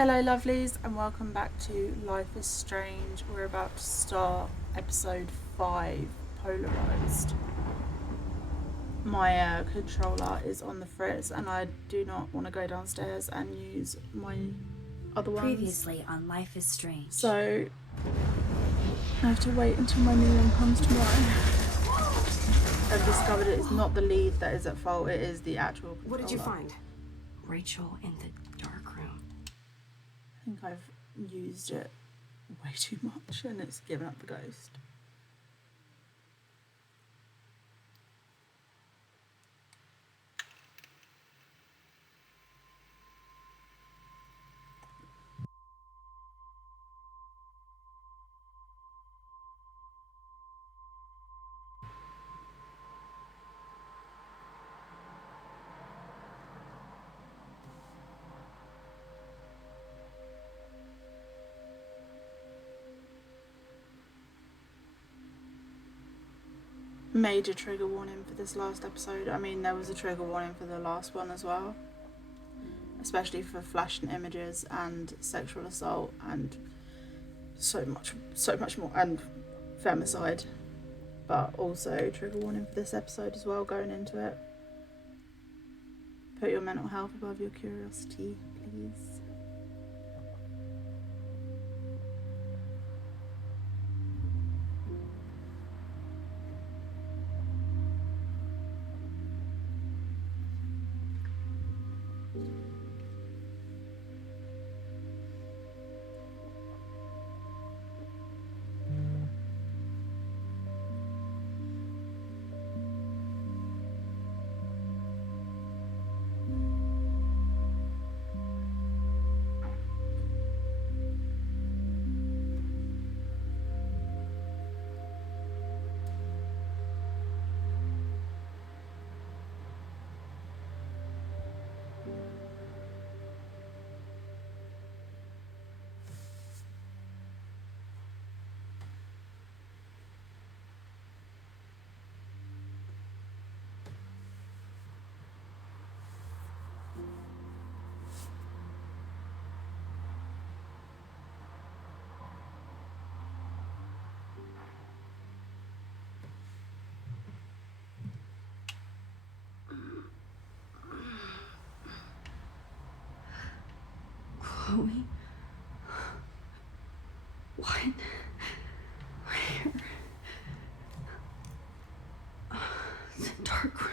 Hello lovelies and welcome back to Life is Strange. We're about to start episode 5, Polarized. My controller is on the fritz and I do not want to go downstairs and use my other ones. Previously on Life is Strange. So I have to wait until my new one comes tomorrow. I've discovered it is not the lead that is at fault, it is the actual controller. What did you find? Rachel in the dark room. I think I've used it way too much and it's given up the ghost. Major trigger warning for this last episode. I mean, there was a trigger warning for the last one as well, especially for flashing images and sexual assault and so much more, and femicide, but also trigger warning for this episode as well going into it. Put your mental health above your curiosity, please. Chloe? What? Where? It's a dark room.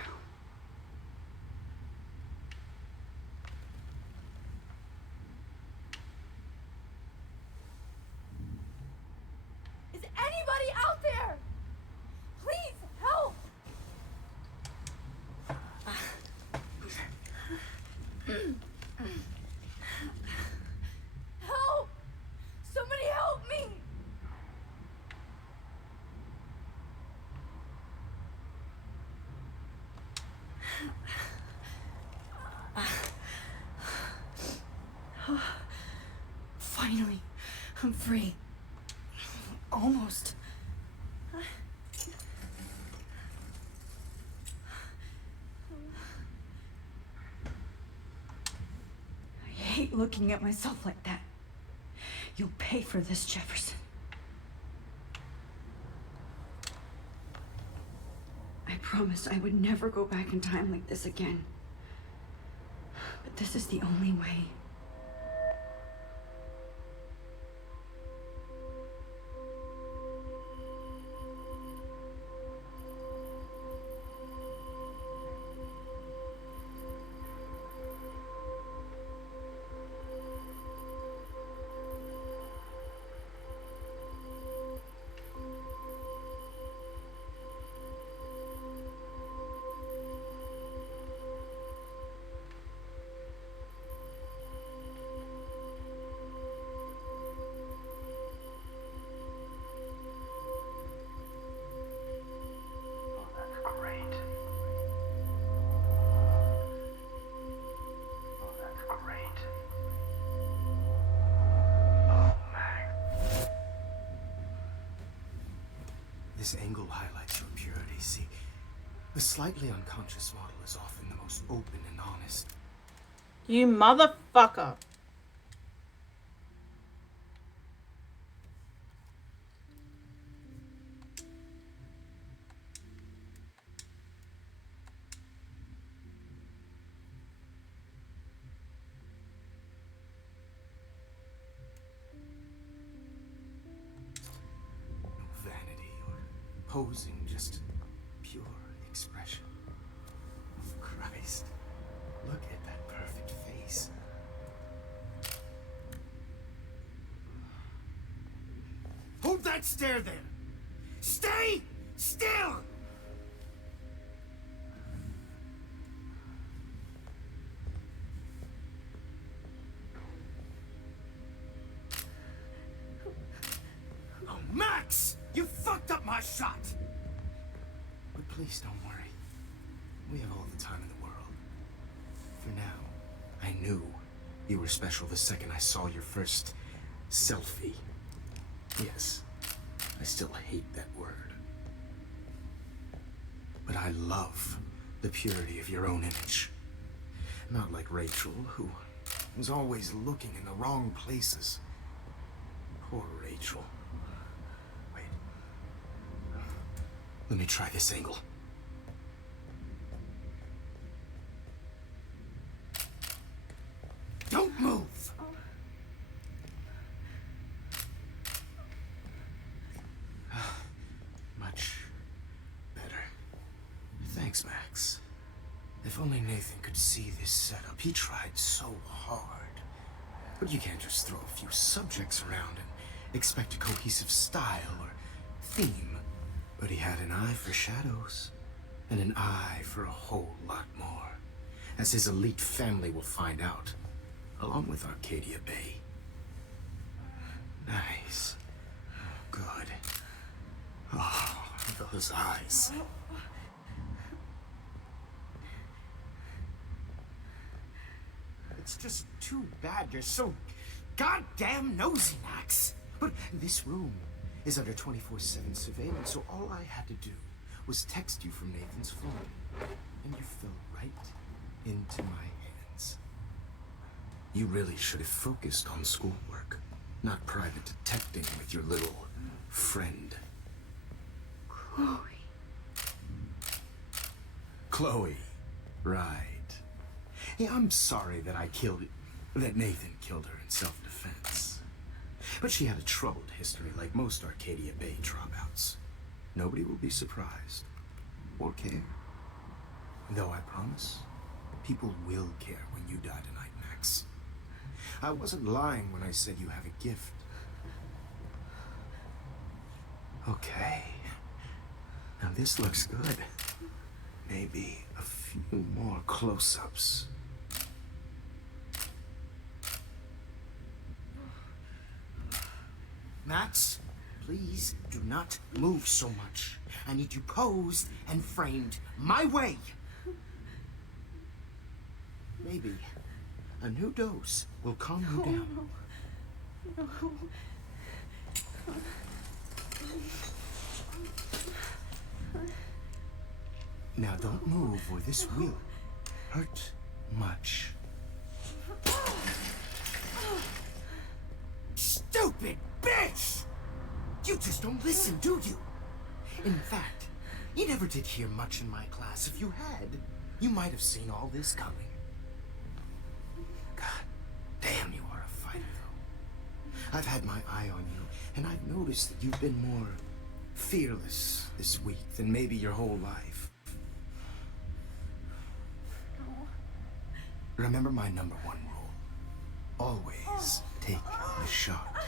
Is anybody out there? Please help! Help! Somebody help me! Finally, I'm free. Almost. I hate looking at myself like that. You'll pay for this, Jefferson. I promised I would never go back in time like this again. But this is the only way. This angle highlights your purity. See, the slightly unconscious model is often the most open and honest. You motherfucker. posing, just pure expression. Oh, Christ. Look at that perfect face. Hold that stare there! Stay still! Oh, Max! You fucked up my shot! But please don't worry. We have all the time in the world. For now, I knew you were special the second I saw your first selfie. Yes, I still hate that word. But I love the purity of your own image. Not like Rachel, who was always looking in the wrong places. Poor Rachel. Wait. Let me try this angle. Don't move! Much better. Thanks, Max. If only Nathan could see this setup. He tried so hard. But you can't just throw a few subjects around and expect a cohesive style or theme. But he had an eye for shadows, and an eye for a whole lot more, as his elite family will find out, along with Arcadia Bay. Nice. Good. Oh, those eyes. It's just too bad you're so goddamn nosy, Max. But this room is under 24/7 surveillance, so all I had to do was text you from Nathan's phone, and you fell right into my hands. You really should have focused on schoolwork, not private detecting with your little friend. Chloe. Chloe, right. Yeah, I'm sorry that that Nathan killed her in self-defense. But she had a troubled history like most Arcadia Bay dropouts. Nobody will be surprised or care. Though I promise, people will care when you die tonight, Max. I wasn't lying when I said you have a gift. Okay. Now this looks good. Maybe a few more close-ups. Max, please do not move so much. I need you posed and framed my way. Maybe a new dose will calm you down. No. Now don't move or this will hurt much. Stupid bitch! You just don't listen, do you? In fact, you never did hear much in my class. If you had, you might have seen all this coming. God damn, you are a fighter, though. I've had my eye on you, and I've noticed that you've been more fearless this week than maybe your whole life. Remember my #1 rule. Always take the shot.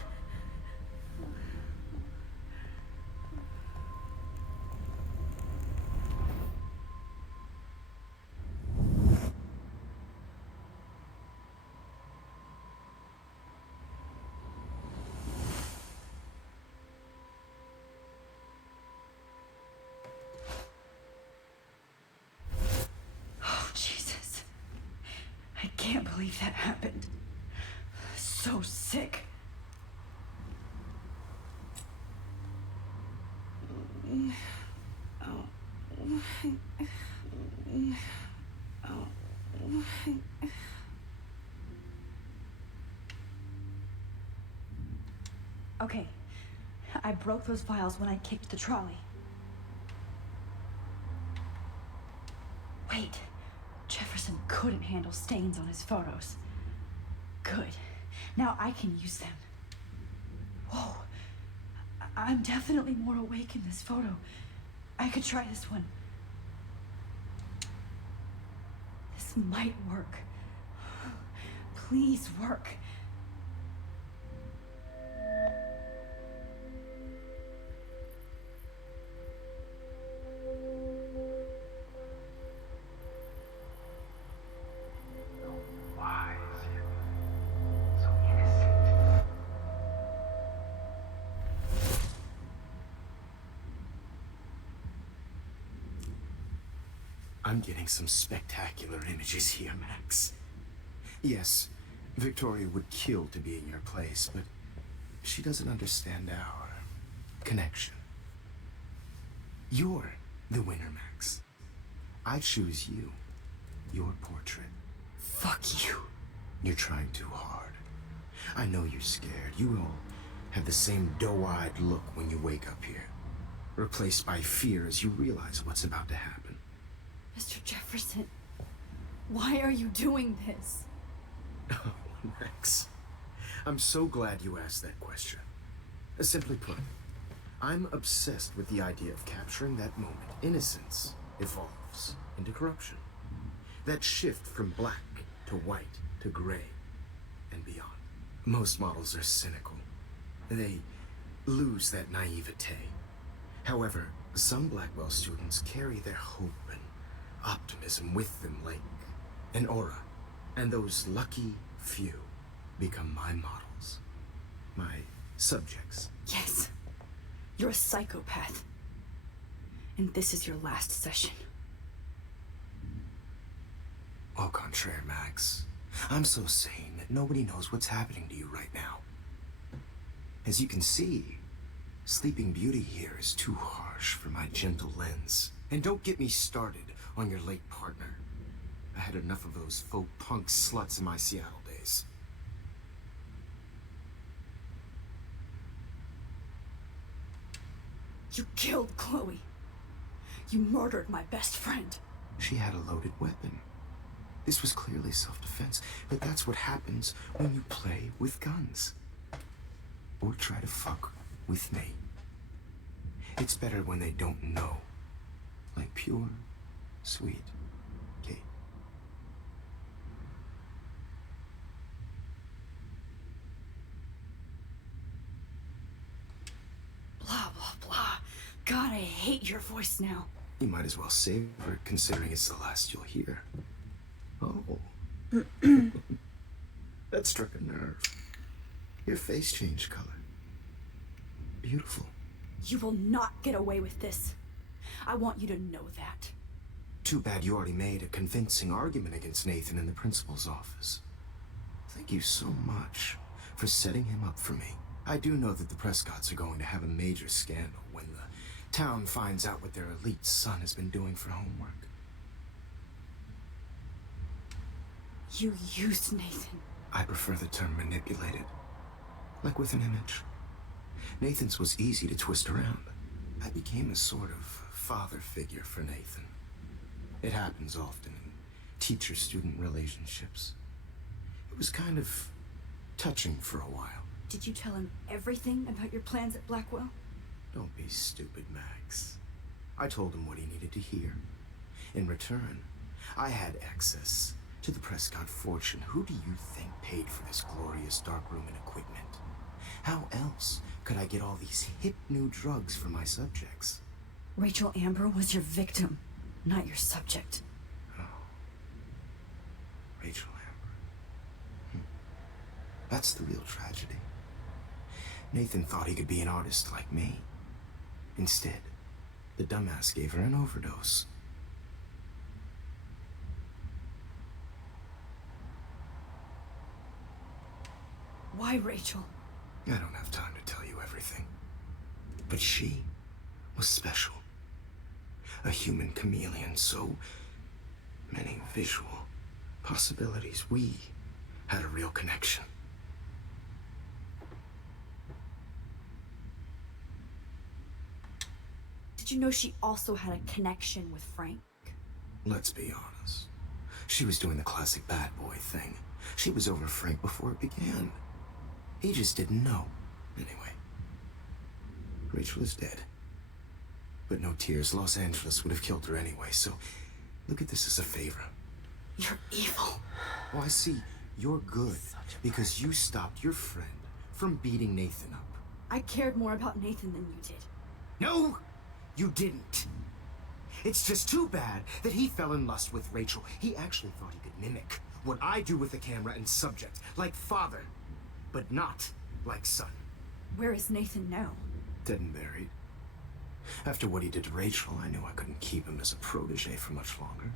Oh, Jesus. I can't believe that happened. So sick. Okay, I broke those files when I kicked the trolley. Wait, Jefferson couldn't handle stains on his photos. Good, now I can use them. Whoa, I'm definitely more awake in this photo. I could try this one. This might work. Please work. Why is it so innocent? I'm getting some spectacular images here, Max. Yes, Victoria would kill to be in your place, but she doesn't understand our connection. You're the winner, Max. I choose you. Your portrait. Fuck you. You're trying too hard. I know you're scared. You all have the same doe-eyed look when you wake up here. Replaced by fear as you realize what's about to happen. Mr. Jefferson, why are you doing this? Oh, Max. I'm so glad you asked that question. Simply put, I'm obsessed with the idea of capturing that moment. Innocence evolves into corruption. That shift from black to white to gray and beyond. Most models are cynical. They lose that naivete. However, some Blackwell students carry their hope and optimism with them like an aura. And those lucky few become my models. My subjects. Yes. You're a psychopath. And this is your last session. Au contraire, Max. I'm so sane that nobody knows what's happening to you right now. As you can see, Sleeping Beauty here is too harsh for my gentle lens. And don't get me started on your late partner. I had enough of those faux punk sluts in my Seattle days. You killed Chloe. You murdered my best friend. She had a loaded weapon. This was clearly self-defense, but that's what happens when you play with guns. Or try to fuck with me. It's better when they don't know. Like pure, sweet Kate. Blah, blah, blah. God, I hate your voice now. You might as well savor it, considering it's the last you'll hear. Oh. That struck a nerve. Your face changed color. Beautiful. You will not get away with this. I want you to know that. Too bad you already made a convincing argument against Nathan in the principal's office. Thank you so much for setting him up for me. I do know that the Prescotts are going to have a major scandal when the town finds out what their elite son has been doing for homework. You used Nathan. I prefer the term manipulated. Like with an image. Nathan's was easy to twist around. I became a sort of father figure for Nathan. It happens often in teacher-student relationships. It was kind of touching for a while. Did you tell him everything about your plans at Blackwell? Don't be stupid, Max. I told him what he needed to hear. In return, I had access to the Prescott fortune. Who do you think paid for this glorious darkroom and equipment? How else could I get all these hip new drugs for my subjects? Rachel Amber was your victim, not your subject. Oh. Rachel Amber. That's the real tragedy. Nathan thought he could be an artist like me. Instead, the dumbass gave her an overdose. Why, Rachel? I don't have time to tell you everything. But she was special. A human chameleon, so many visual possibilities. We had a real connection. Did you know she also had a connection with Frank? Let's be honest. She was doing the classic bad boy thing. She was over Frank before it began. He just didn't know. Anyway, Rachel is dead. But no tears. Los Angeles would have killed her anyway, so look at this as a favor. You're evil. Oh, I see. You're good because you stopped your friend from beating Nathan up. I cared more about Nathan than you did. No, you didn't. It's just too bad that he fell in lust with Rachel. He actually thought he could mimic what I do with the camera and subject, like father, but not like son. Where is Nathan now? Dead and buried. After what he did to Rachel, I knew I couldn't keep him as a protege for much longer.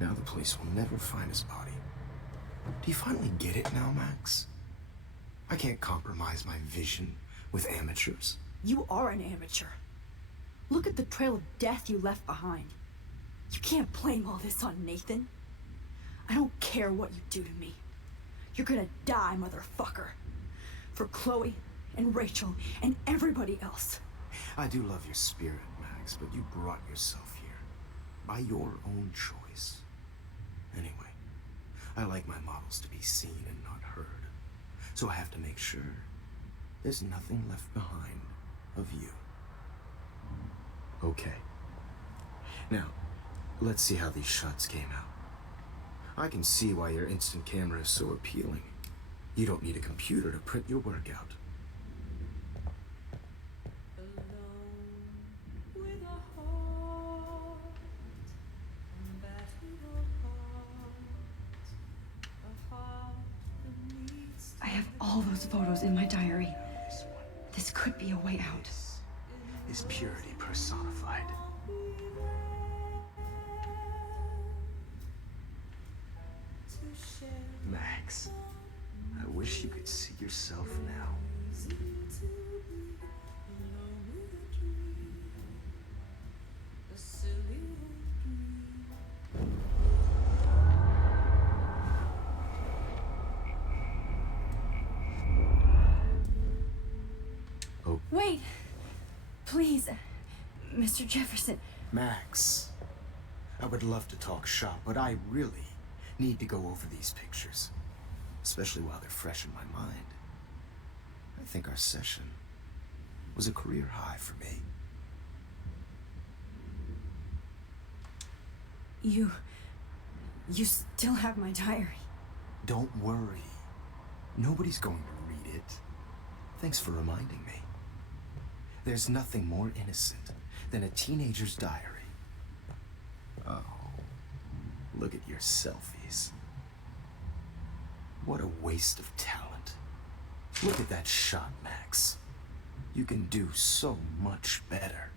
Now the police will never find his body. Do you finally get it now, Max? I can't compromise my vision with amateurs. You are an amateur. Look at the trail of death you left behind. You can't blame all this on Nathan. I don't care what you do to me. You're gonna die, motherfucker. For Chloe and Rachel and everybody else. I do love your spirit, Max, but you brought yourself here by your own choice. Anyway, I like my models to be seen and not heard. So I have to make sure there's nothing left behind of you. Okay. Now, let's see how these shots came out. I can see why your instant camera is so appealing. You don't need a computer to print your work out. I have all those photos in my diary. This could be a way out. This is purity personified. Max, I wish you could see yourself now. Oh, Wait! Please, Mr. Jefferson. Max, I would love to talk shop, but I really need to go over these pictures, especially while they're fresh in my mind. I think our session was a career high for me. You still have my diary. Don't worry. Nobody's going to read it. Thanks for reminding me. There's nothing more innocent than a teenager's diary. Oh, look at your selfies. What a waste of talent. Look at that shot, Max. You can do so much better.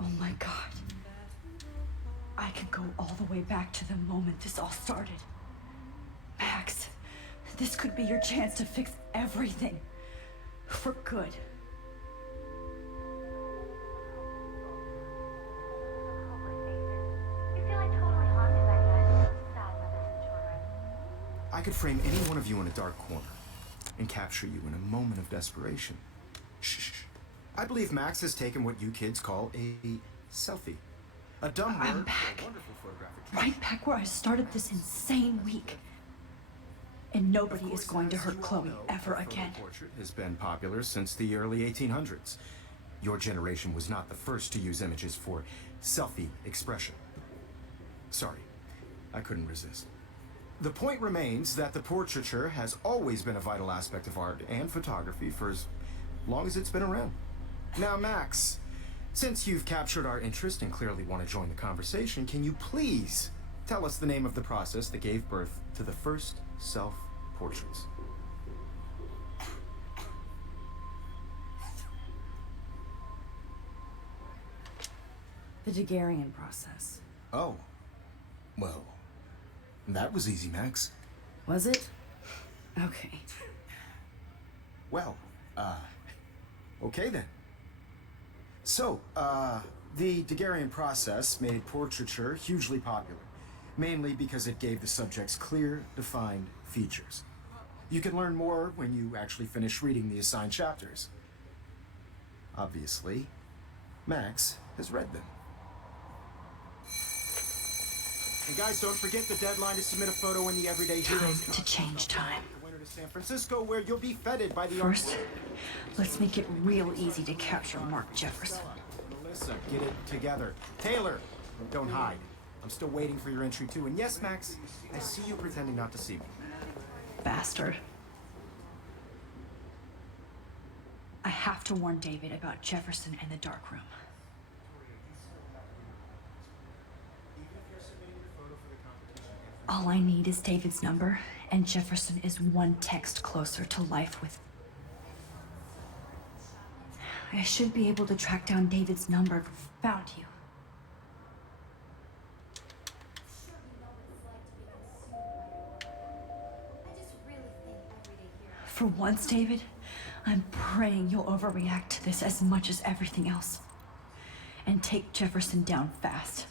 Oh my God. I can go all the way back to the moment this all started. Max, this could be your chance to fix everything. For good. I could frame any one of you in a dark corner and capture you in a moment of desperation. Shh. I believe Max has taken what you kids call a selfie. A dumb word. I'm back. For a wonderful photographic trick. Right back where I started this insane week. And nobody is going to hurt Chloe ever again. Portrait has been popular since the early 1800s. Your generation was not the first to use images for selfie expression. Sorry, I couldn't resist. The point remains that the portraiture has always been a vital aspect of art and photography for as long as it's been around. Now, Max, since you've captured our interest and clearly want to join the conversation, can you please tell us the name of the process that gave birth to the first self-portraits? The Daguerrean process. Oh, well, that was easy, Max. Was it? Okay. Well, okay then. So, the Daguerrean process made portraiture hugely popular, mainly because it gave the subjects clear, defined features. You can learn more when you actually finish reading the assigned chapters. Obviously, Max has read them. And guys, don't forget the deadline to submit a photo in the Everyday Heroes. Time to change time. The winter to San Francisco, where you'll be feted by the First, let's make it real easy to capture Mark Jefferson. Melissa, get it together. Taylor, don't hide. I'm still waiting for your entry too. And yes, Max, I see you pretending not to see me. Bastard. I have to warn David about Jefferson and the dark room. All I need is David's number, and Jefferson is one text closer to life with... I should be able to track down David's number. Found you. For once, David, I'm praying you'll overreact to this as much as everything else. And take Jefferson down fast.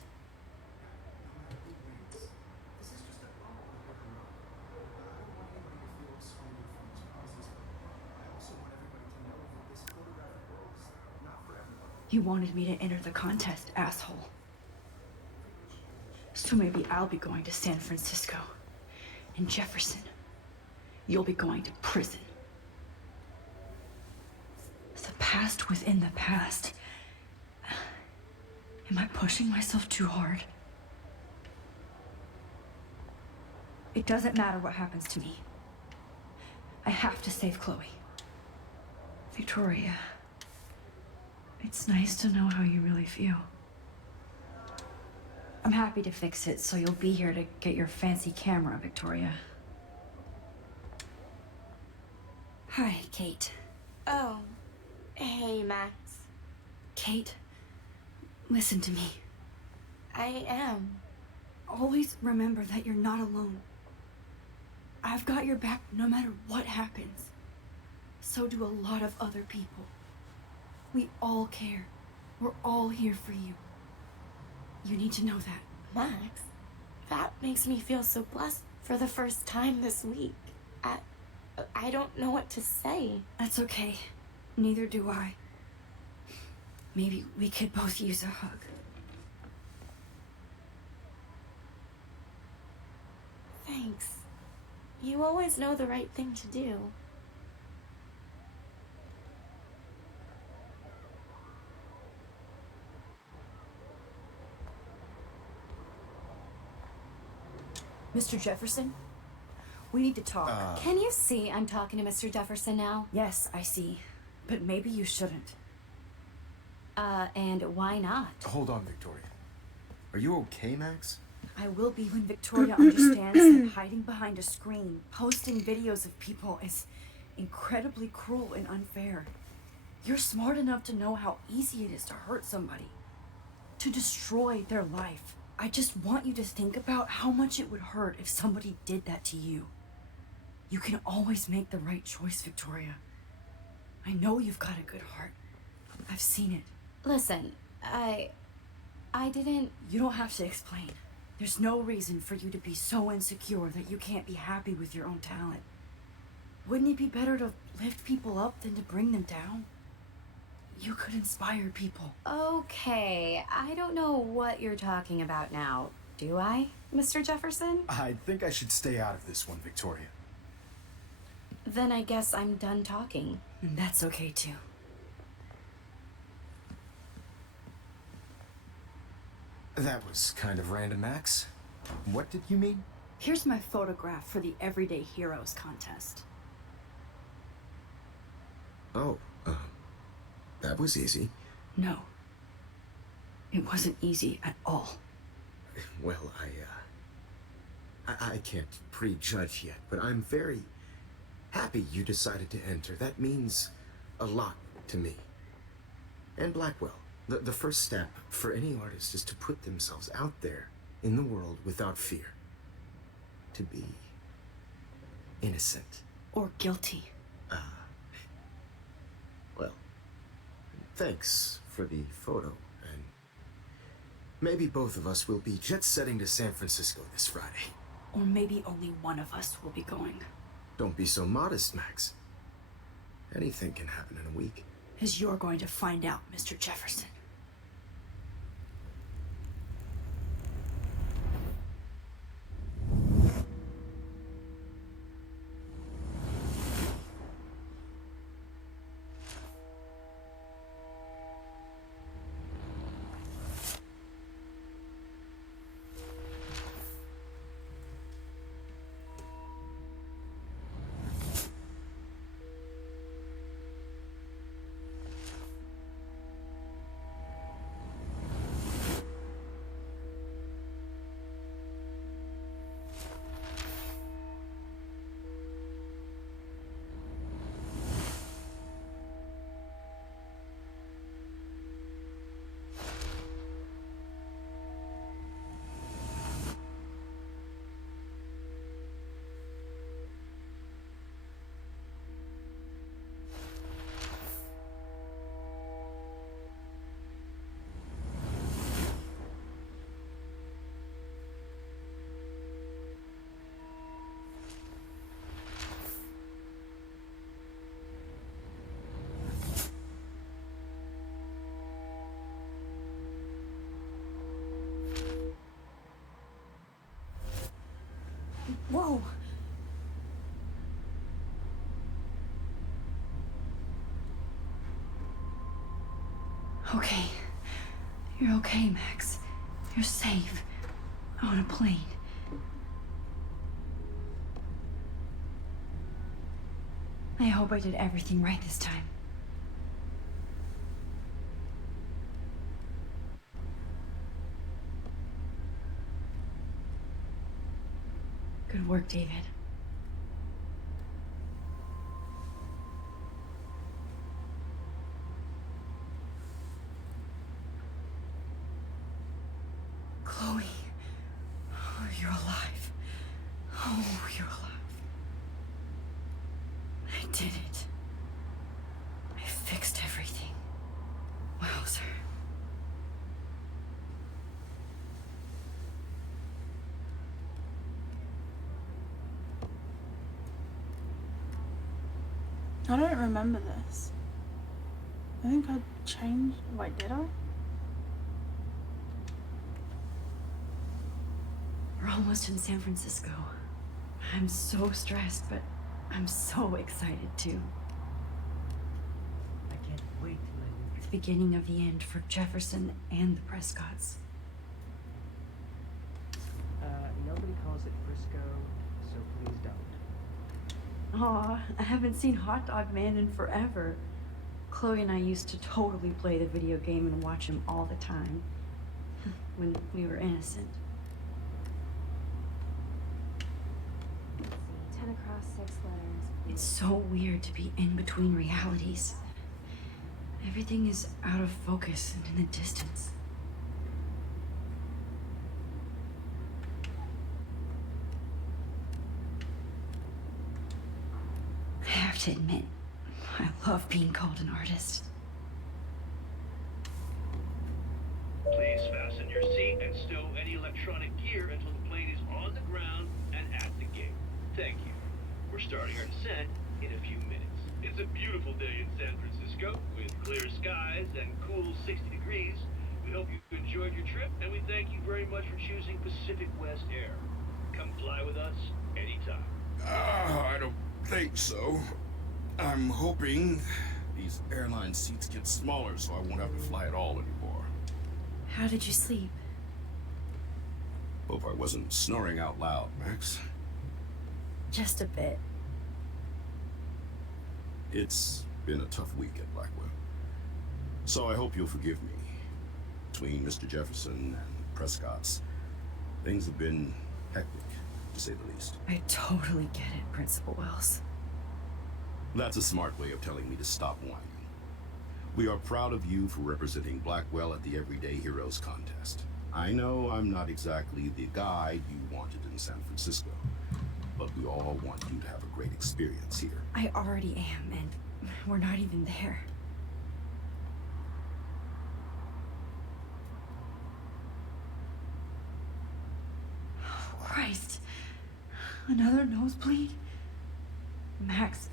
You wanted me to enter the contest, asshole. So maybe I'll be going to San Francisco. And Jefferson, you'll be going to prison. The past within the past. Am I pushing myself too hard? It doesn't matter what happens to me. I have to save Chloe. Victoria, it's nice to know how you really feel. I'm happy to fix it, so you'll be here to get your fancy camera, Victoria. Hi, Kate. Oh, hey, Max. Kate, listen to me. I am. Always remember that you're not alone. I've got your back no matter what happens. So do a lot of other people. We all care. We're all here for you. You need to know that. Max, that makes me feel so blessed for the first time this week. I don't know what to say. That's okay. Neither do I. Maybe we could both use a hug. Thanks. You always know the right thing to do. Mr. Jefferson, we need to talk. Can you see I'm talking to Mr. Jefferson now? Yes, I see. But maybe you shouldn't. And why not? Hold on, Victoria. Are you okay, Max? I will be when Victoria understands that hiding behind a screen, posting videos of people is incredibly cruel and unfair. You're smart enough to know how easy it is to hurt somebody, to destroy their life. I just want you to think about how much it would hurt if somebody did that to you. You can always make the right choice, Victoria. I know you've got a good heart. I've seen it. Listen, I didn't... You don't have to explain. There's no reason for you to be so insecure that you can't be happy with your own talent. Wouldn't it be better to lift people up than to bring them down? You could inspire people. Okay, I don't know what you're talking about now, do I, Mr. Jefferson? I think I should stay out of this one, Victoria. Then I guess I'm done talking. And that's okay too. That was kind of random, Max. What did you mean? Here's my photograph for the Everyday Heroes contest. Oh, that was easy. No. It wasn't easy at all. Well, I can't prejudge yet, but I'm very happy you decided to enter. That means a lot to me. And Blackwell. The first step for any artist is to put themselves out there in the world without fear. To be innocent. Or guilty. Well, thanks for the photo, and maybe both of us will be jet-setting to San Francisco this Friday. Or maybe only one of us will be going. Don't be so modest, Max. Anything can happen in a week. As you're going to find out, Mr. Jefferson. Whoa! Okay. You're okay, Max. You're safe. On a plane. I hope I did everything right this time. Good work, David. Chloe. Oh, you're alive. Oh, you're alive. I did it. I fixed everything. Wowzer. I don't remember this. I think I changed. Wait, did I? We're almost in San Francisco. I'm so stressed, but I'm so excited too. I can't wait till I It's the beginning of the end for Jefferson and the Prescotts. Nobody calls it Frisco, so please don't. Aw, I haven't seen Hot Dog Man in forever. Chloe and I used to totally play the video game and watch him all the time. When we were innocent. 10 across 6 letters. It's so weird to be in between realities. Everything is out of focus and in the distance. I have to admit, I love being called an artist. Please fasten your seat and stow any electronic gear until the plane is on the ground and at the gate. Thank you. We're starting our descent in a few minutes. It's a beautiful day in San Francisco with clear skies and cool 60 degrees. We hope you enjoyed your trip, and we thank you very much for choosing Pacific West Air. Come fly with us anytime. I don't think so. I'm hoping these airline seats get smaller so I won't have to fly at all anymore. How did you sleep? Hope I wasn't snoring out loud, Max. Just a bit. It's been a tough week at Blackwell. So I hope you'll forgive me. Between Mr. Jefferson and Prescott's, things have been hectic, to say the least. I totally get it, Principal Wells. That's a smart way of telling me to stop whining. We are proud of you for representing Blackwell at the Everyday Heroes contest. I know I'm not exactly the guy you wanted in San Francisco, but we all want you to have a great experience here. I already am, and we're not even there. Oh, Christ. Another nosebleed? Max,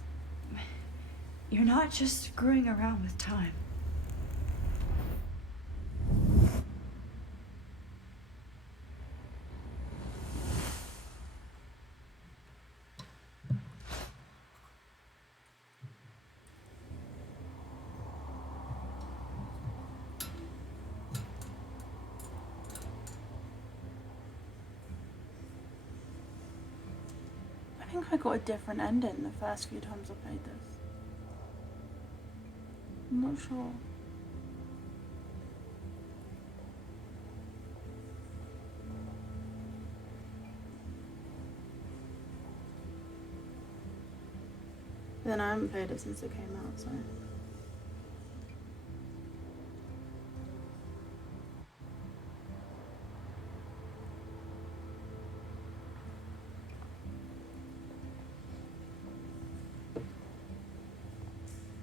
You're not just screwing around with time. I think I got a different ending the first few times I played this. I'm not sure. Then I haven't played it since it came out, so.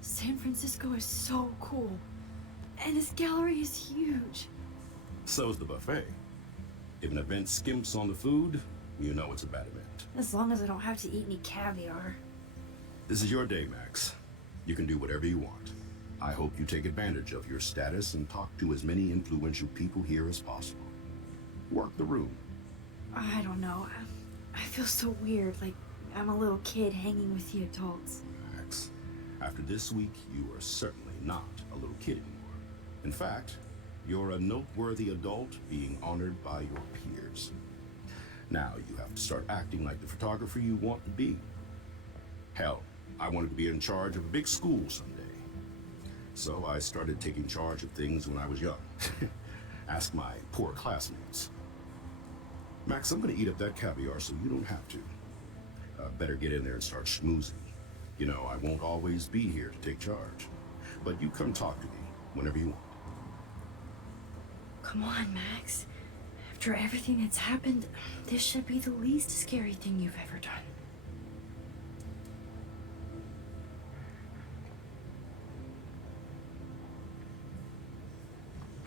San Francisco is so cool. And this gallery is huge. So's the buffet. If an event skimps on the food, you know it's a bad event. As long as I don't have to eat any caviar. This is your day, Max. You can do whatever you want. I hope you take advantage of your status and talk to as many influential people here as possible. Work the room. I don't know. I feel so weird, like I'm a little kid hanging with the adults. Max, after this week, you are certainly not a little kid anymore. In fact, you're a noteworthy adult being honored by your peers. Now you have to start acting like the photographer you want to be. Hell, I wanted to be in charge of a big school someday. So I started taking charge of things when I was young. Ask my poor classmates. Max, I'm gonna eat up that caviar so you don't have to. Better get in there and start schmoozing. You know, I won't always be here to take charge. But you come talk to me whenever you want. Come on, Max. After everything that's happened, this should be the least scary thing you've ever done.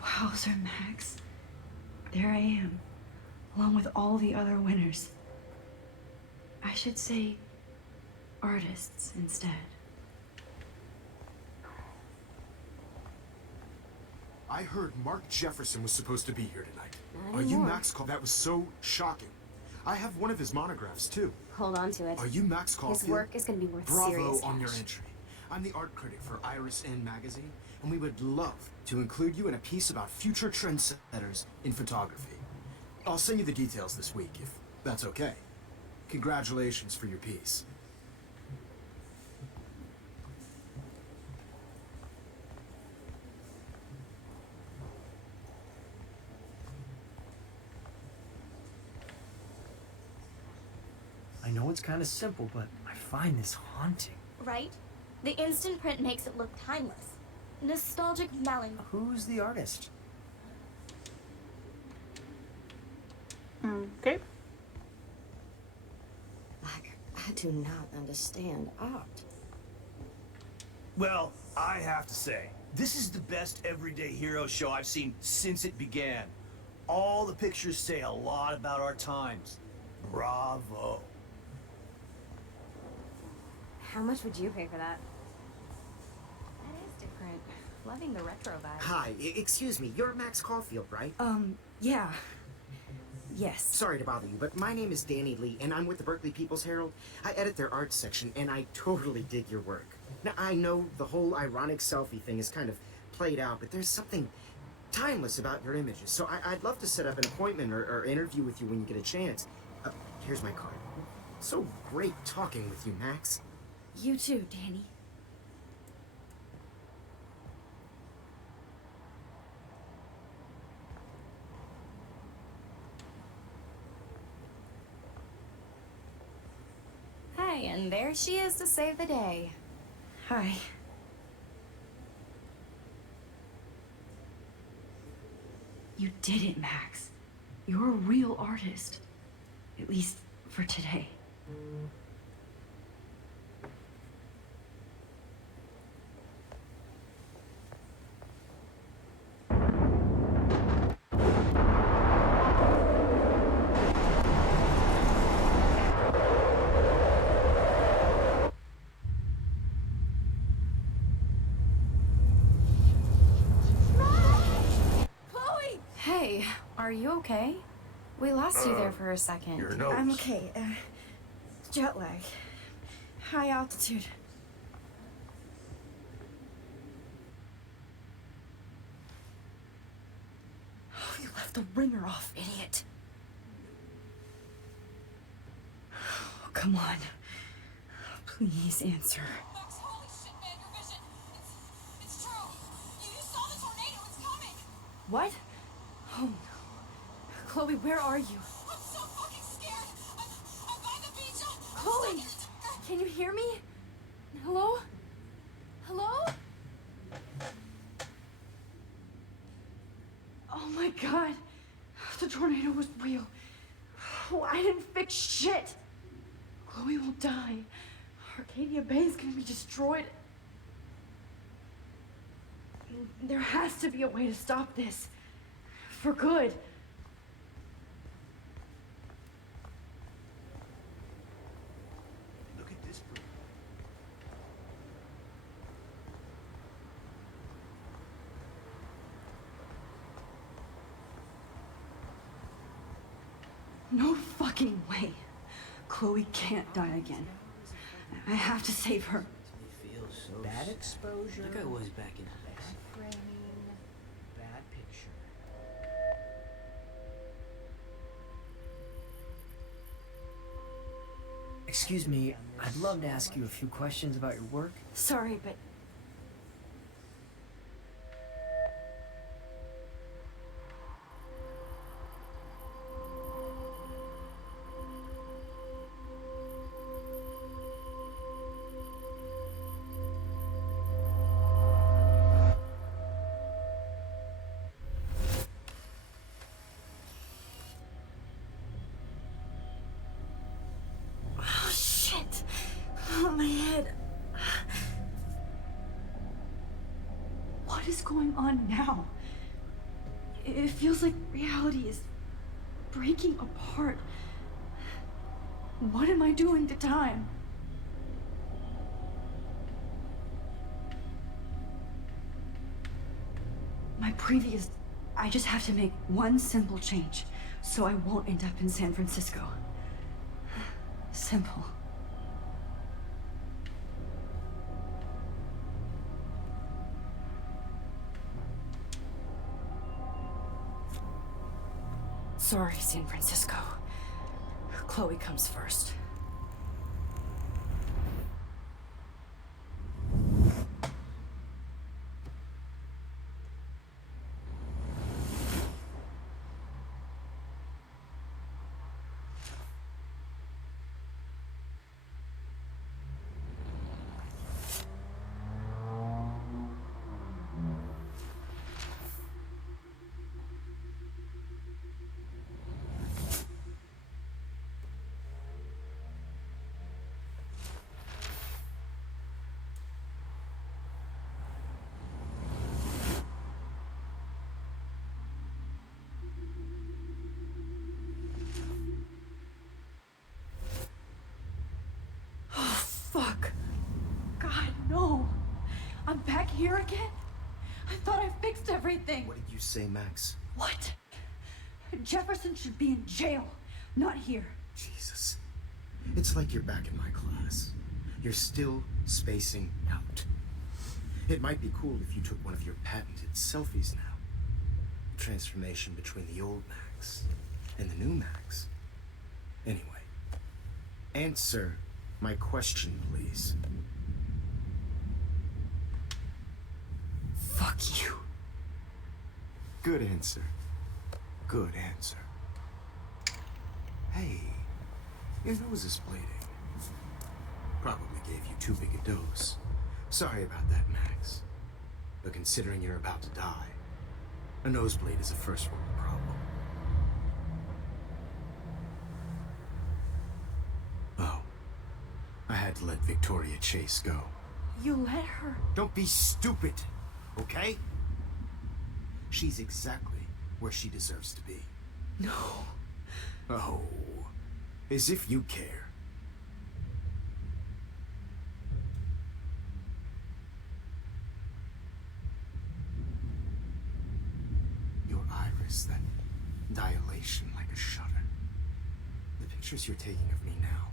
Wowzer, Max. There I am, along with all the other winners. I should say artists instead. I heard Mark Jefferson was supposed to be here tonight. Not Are you anymore. Max Caulfield? That was so shocking. I have one of his monographs, too. Hold on to it. Are you Max Caulfield? His work is going to be worth Bravo serious on your cash. entry. I'm the art critic for Iris N magazine, and we would love to include you in a piece about future trendsetters in photography. I'll send you the details this week, if that's okay. Congratulations for your piece. I know it's kind of simple, but I find this haunting. Right? The instant print makes it look timeless. Nostalgic melancholy. Who's the artist? Okay. Like, I do not understand art. Well, I have to say, this is the best everyday hero show I've seen since it began. All the pictures say a lot about our times. Bravo. How much would you pay for that? That is different. Loving the retro vibe. Hi, excuse me, you're Max Caulfield, right? Yeah. Yes. Sorry to bother you, but my name is Danny Lee, and I'm with the Berkeley People's Herald. I edit their arts section, and I totally dig your work. Now, I know the whole ironic selfie thing is kind of played out, but there's something timeless about your images, so I'd love to set up an appointment or interview with you when you get a chance. Here's my card. So great talking with you, Max. You too, Danny. Hey, and there she is to save the day. Hi. You did it, Max. You're a real artist. At least for today. Are you okay? We lost you there for a second. Your nose. I'm okay. Jet lag. High altitude. Oh, you left the ringer off, idiot. Oh, come on. Please answer. Max, holy shit, man, your vision. It's true. You saw the tornado. It's coming. What? Oh no. Chloe, where are you? I'm so fucking scared. I'm by the beach. Chloe! Can you hear me? Hello? Hello? Oh my god. The tornado was real. Oh, I didn't fix shit. Chloe will die. Arcadia Bay is gonna be destroyed. There has to be a way to stop this. For good. Look at this. No fucking way. Chloe can't die again. I have to save her. Feel so bad exposure. Like I was back in bad framing, bad picture. Excuse me, I'd love to ask you a few questions about your work. Sorry, but oh shit. Oh, my head. What is going on now? It feels like reality is breaking apart. What am I doing to time? My previous... I just have to make one simple change, so I won't end up in San Francisco. Simple. Sorry, San Francisco. Chloe comes first. Fuck. God, no. I'm back here again? I thought I fixed everything. What did you say, Max? What? Jefferson should be in jail, not here. Jesus. It's like you're back in my class. You're still spacing out. It might be cool if you took one of your patented selfies now. The transformation between the old Max and the new Max. Anyway, answer my question, please. Fuck you. Good answer. Good answer. Hey, your nose is bleeding. Probably gave you too big a dose. Sorry about that, Max. But considering you're about to die, a nosebleed is a first world problem. Oh, I had to let Victoria Chase go. You let her? Don't be stupid, okay? She's exactly where she deserves to be. No. Oh, as if you care. Your iris, that imagination like a shutter. The pictures you're taking of me now.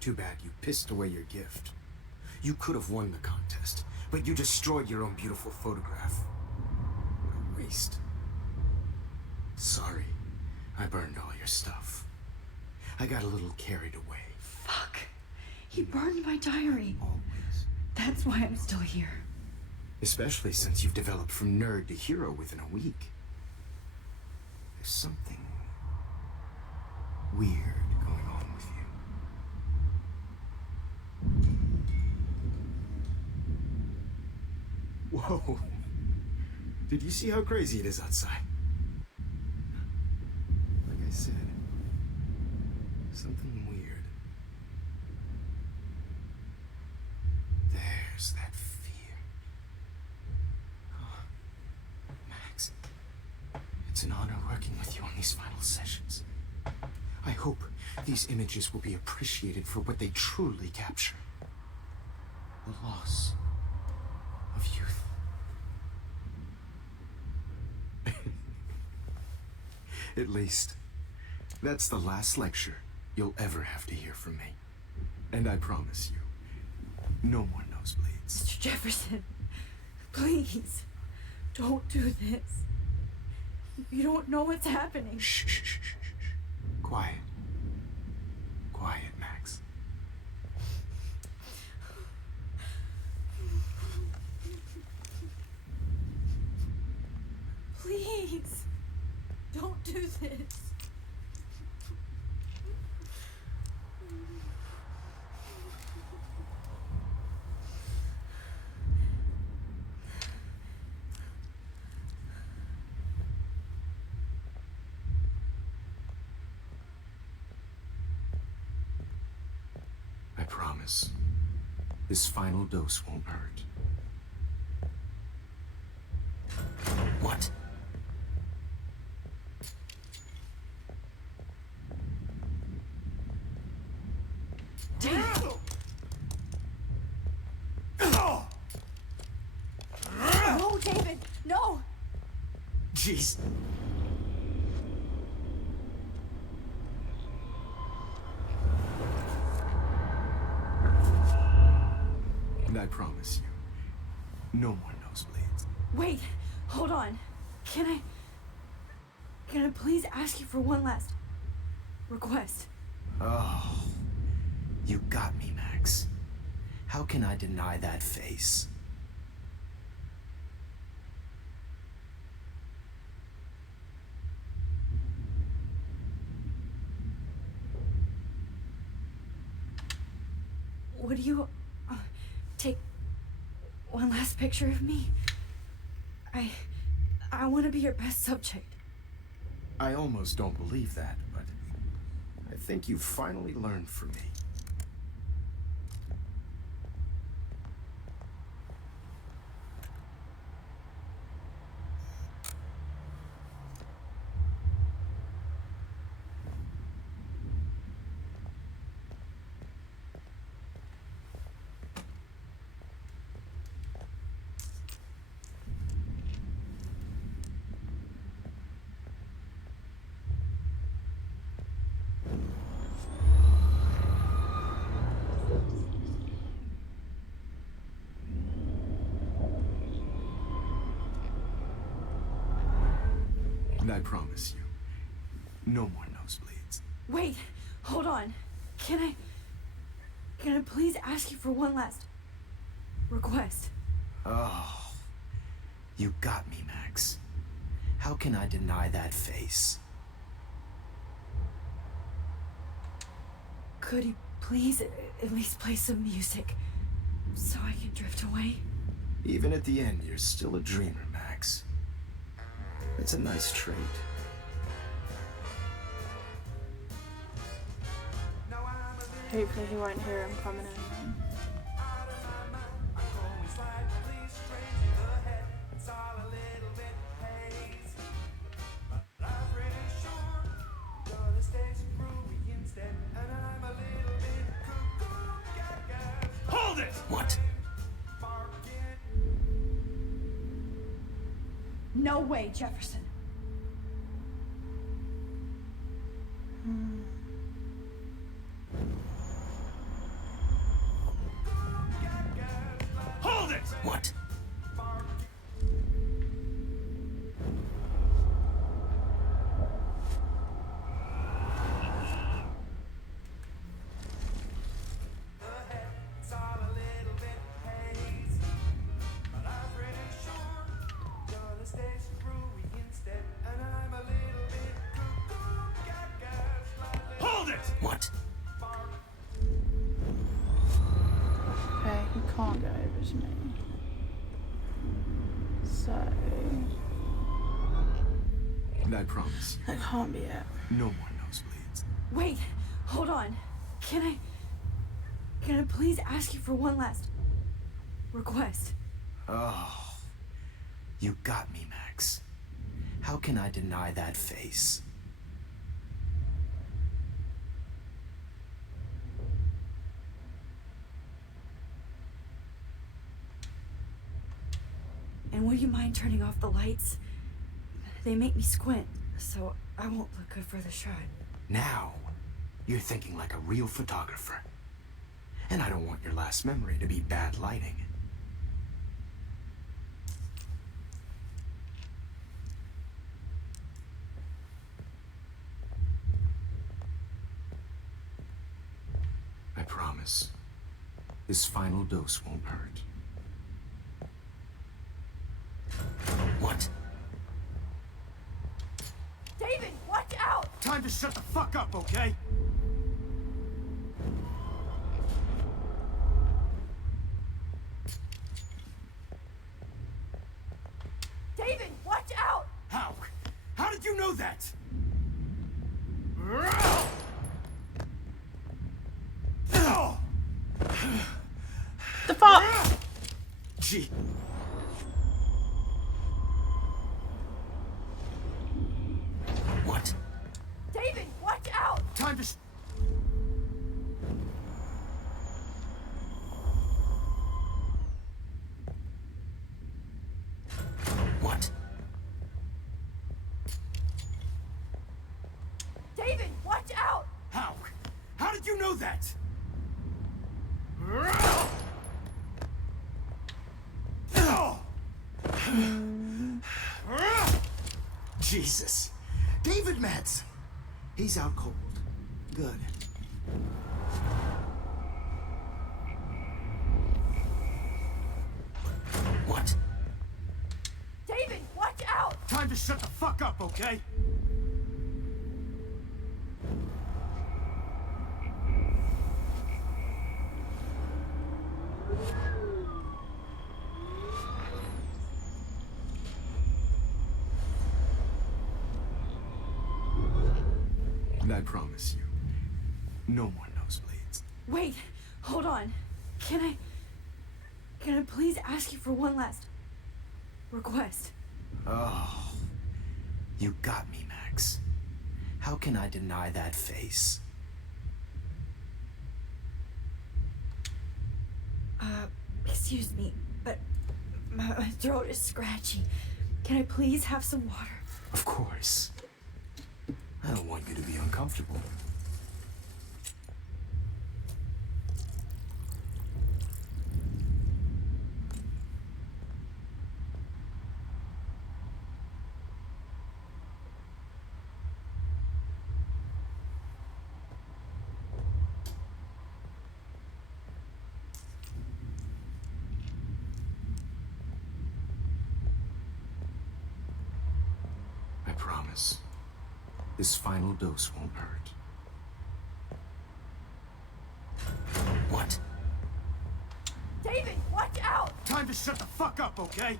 Too bad you pissed away your gift. You could have won the contest, but you destroyed your own beautiful photograph. What a waste. Sorry, I burned all your stuff. I got a little carried away. Fuck. He burned my diary. Always. That's why I'm still here. Especially since you've developed from nerd to hero within a week. There's something weird going on with you. Whoa. Did you see how crazy it is outside? Like I said, something weird. There's that fear. Oh, Max, it's an honor working with you on these final sessions. I hope these images will be appreciated for what they truly capture. The loss of youth. At least, that's the last lecture you'll ever have to hear from me. And I promise you, no more nosebleeds. Mr. Jefferson, please, don't do this. You don't know what's happening. Shh, shh, shh, shh, shh. Quiet. Quiet, Max. Please, don't do this. I promise, this final dose won't hurt. What? No, David, no! Jeez. And I promise you, no more nosebleeds. Wait, hold on. Can I please ask you for one last request? Oh, you got me, Max. How can I deny that face? Would you take one last picture of me? I want to be your best subject. I almost don't believe that, but I think you've finally learned from me. And I promise you, no more nosebleeds. Wait, hold on. Can I please ask you for one last request? Oh, you got me, Max. How can I deny that face? Could you please at least play some music so I can drift away? Even at the end, you're still a dreamer, Max. It's a nice trait. Hopefully he won't hear him coming in. Hold it! What? No way, Jefferson. What? Hold it! What? Okay, he can't get over to me. So And I promise you, that can't be it. no more nosebleeds. Wait, hold on. Can I please ask you for one last request? Oh, you got me, Max. How can I deny that face? And would you mind turning off the lights? They make me squint, so I won't look good for the shot. Now, you're thinking like a real photographer. And I don't want your last memory to be bad lighting. I promise, this final dose won't hurt. What? David, watch out! Time to shut the fuck up, okay? David, watch out! How? How did you know that? The fuck? Gee. What? David, watch out! Time to What? David, watch out! How? How did you know that? Jesus. David Madsen. He's out cold. Good. What? David, watch out! Time to shut the fuck up, okay? And I promise you, no more nosebleeds. Wait, hold on. Can I please ask you for one last request? Oh, you got me, Max. How can I deny that face? Excuse me, but my throat is scratchy. Can I please have some water? Of course. I don't want you to be uncomfortable. I promise. This final dose won't hurt. What? David, watch out! Time to shut the fuck up, okay?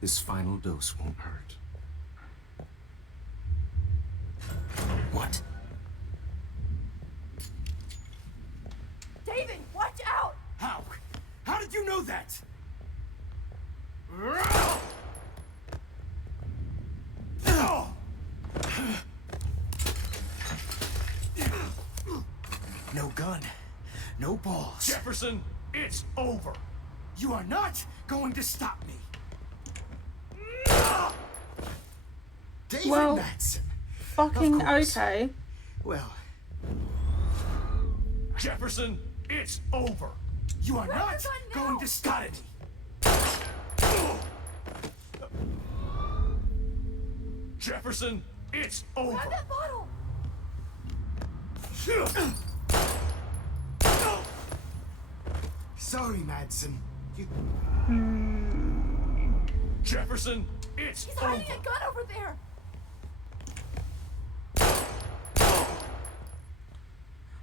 This final dose won't hurt. What? David, watch out! How? How did you know that? No gun, no balls. Jefferson, it's over. You are not going to stop me. David Well, Madsen. Fucking Of course. okay. Well, Jefferson, it's over. You are not going to stop it. Jefferson, it's over. Grab that bottle! Sorry, Madsen. You... Jefferson, it's He's over. hiding a gun over there!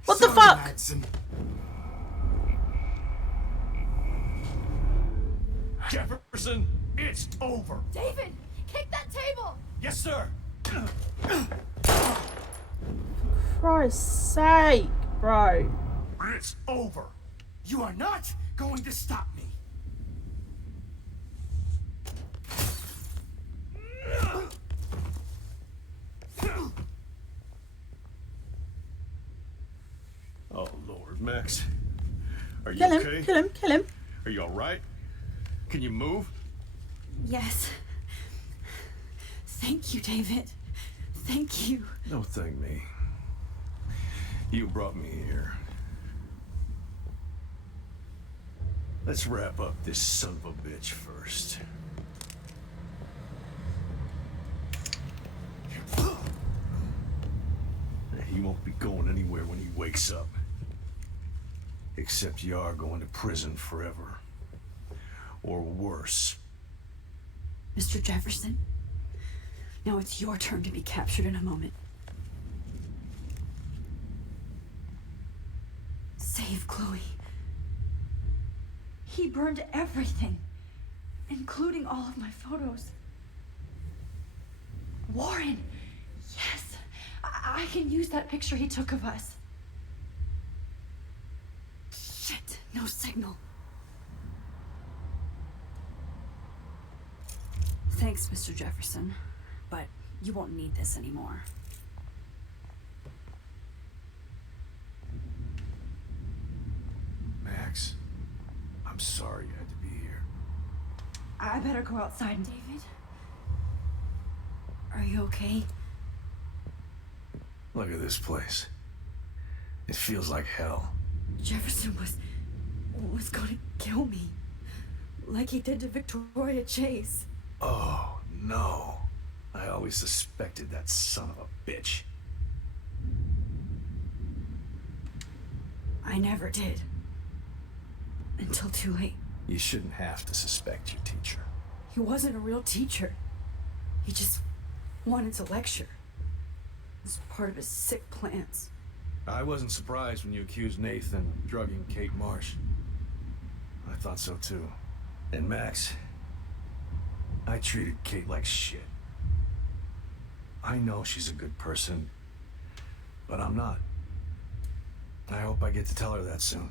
What the Sorry, fuck? Madsen. Jefferson, it's over. David, kick that table! Yes, sir. Christ's sake, bro. It's over. You are not going to stop me. Oh, Lord, Max. Are you Kill him, okay? kill him, kill him. Are you all right? Can you move? Yes. Thank you, David. Thank you. Don't thank me. You brought me here. Let's wrap up this son of a bitch first. He won't be going anywhere when he wakes up. Except you are going to prison forever. Or worse. Mr. Jefferson, now it's your turn to be captured in a moment. Save Chloe. He burned everything, including all of my photos. Warren, yes, I can use that picture he took of us. Shit, no signal. Thanks, Mr. Jefferson, but you won't need this anymore. Max, I'm sorry you had to be here. I better go outside. David? Are you okay? Look at this place. It feels like hell. Jefferson was gonna kill me. Like he did to Victoria Chase. Oh, no. I always suspected that son of a bitch. I never did. Until too late. You shouldn't have to suspect your teacher. He wasn't a real teacher. He just wanted to lecture. It was part of his sick plans. I wasn't surprised when you accused Nathan of drugging Kate Marsh. I thought so too. And Max, I treated Kate like shit. I know she's a good person, but I'm not. I hope I get to tell her that soon.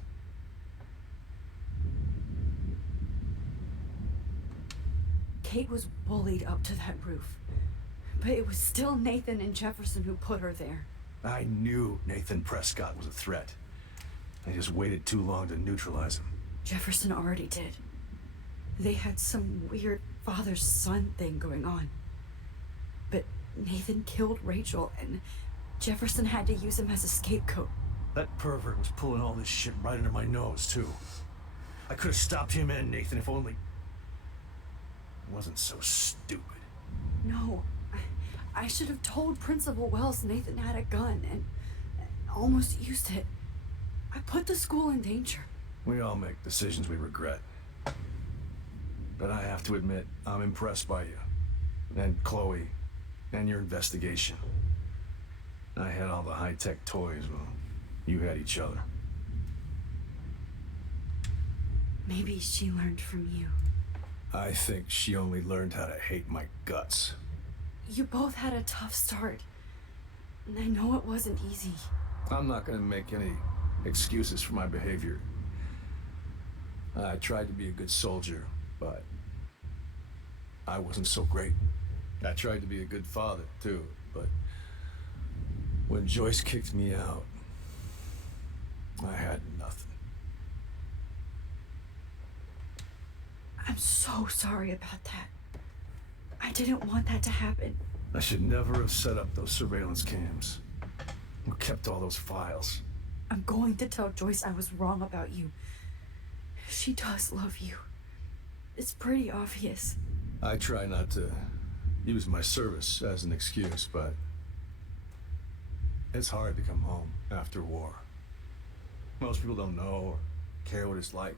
Kate was bullied up to that roof. But it was still Nathan and Jefferson who put her there. I knew Nathan Prescott was a threat. I just waited too long to neutralize him. Jefferson already did. They had some weird father-son thing going on. But Nathan killed Rachel, and Jefferson had to use him as a scapegoat. That pervert was pulling all this shit right under my nose, too. I could have stopped him and Nathan if only... I wasn't so stupid. No, I should have told Principal Wells Nathan had a gun and almost used it. I put the school in danger. We all make decisions we regret. But I have to admit, I'm impressed by you. And Chloe. And your investigation. I had all the high-tech toys, well, you had each other. Maybe she learned from you. I think she only learned how to hate my guts. You both had a tough start. And I know it wasn't easy. I'm not gonna make any excuses for my behavior. I tried to be a good soldier, but I wasn't so great. I tried to be a good father, too, but when Joyce kicked me out, I had nothing. I'm so sorry about that. I didn't want that to happen. I should never have set up those surveillance cams. Or kept all those files. I'm going to tell Joyce I was wrong about you. She does love you. It's pretty obvious. I try not to use my service as an excuse, but it's hard to come home after war. Most people don't know or care what it's like.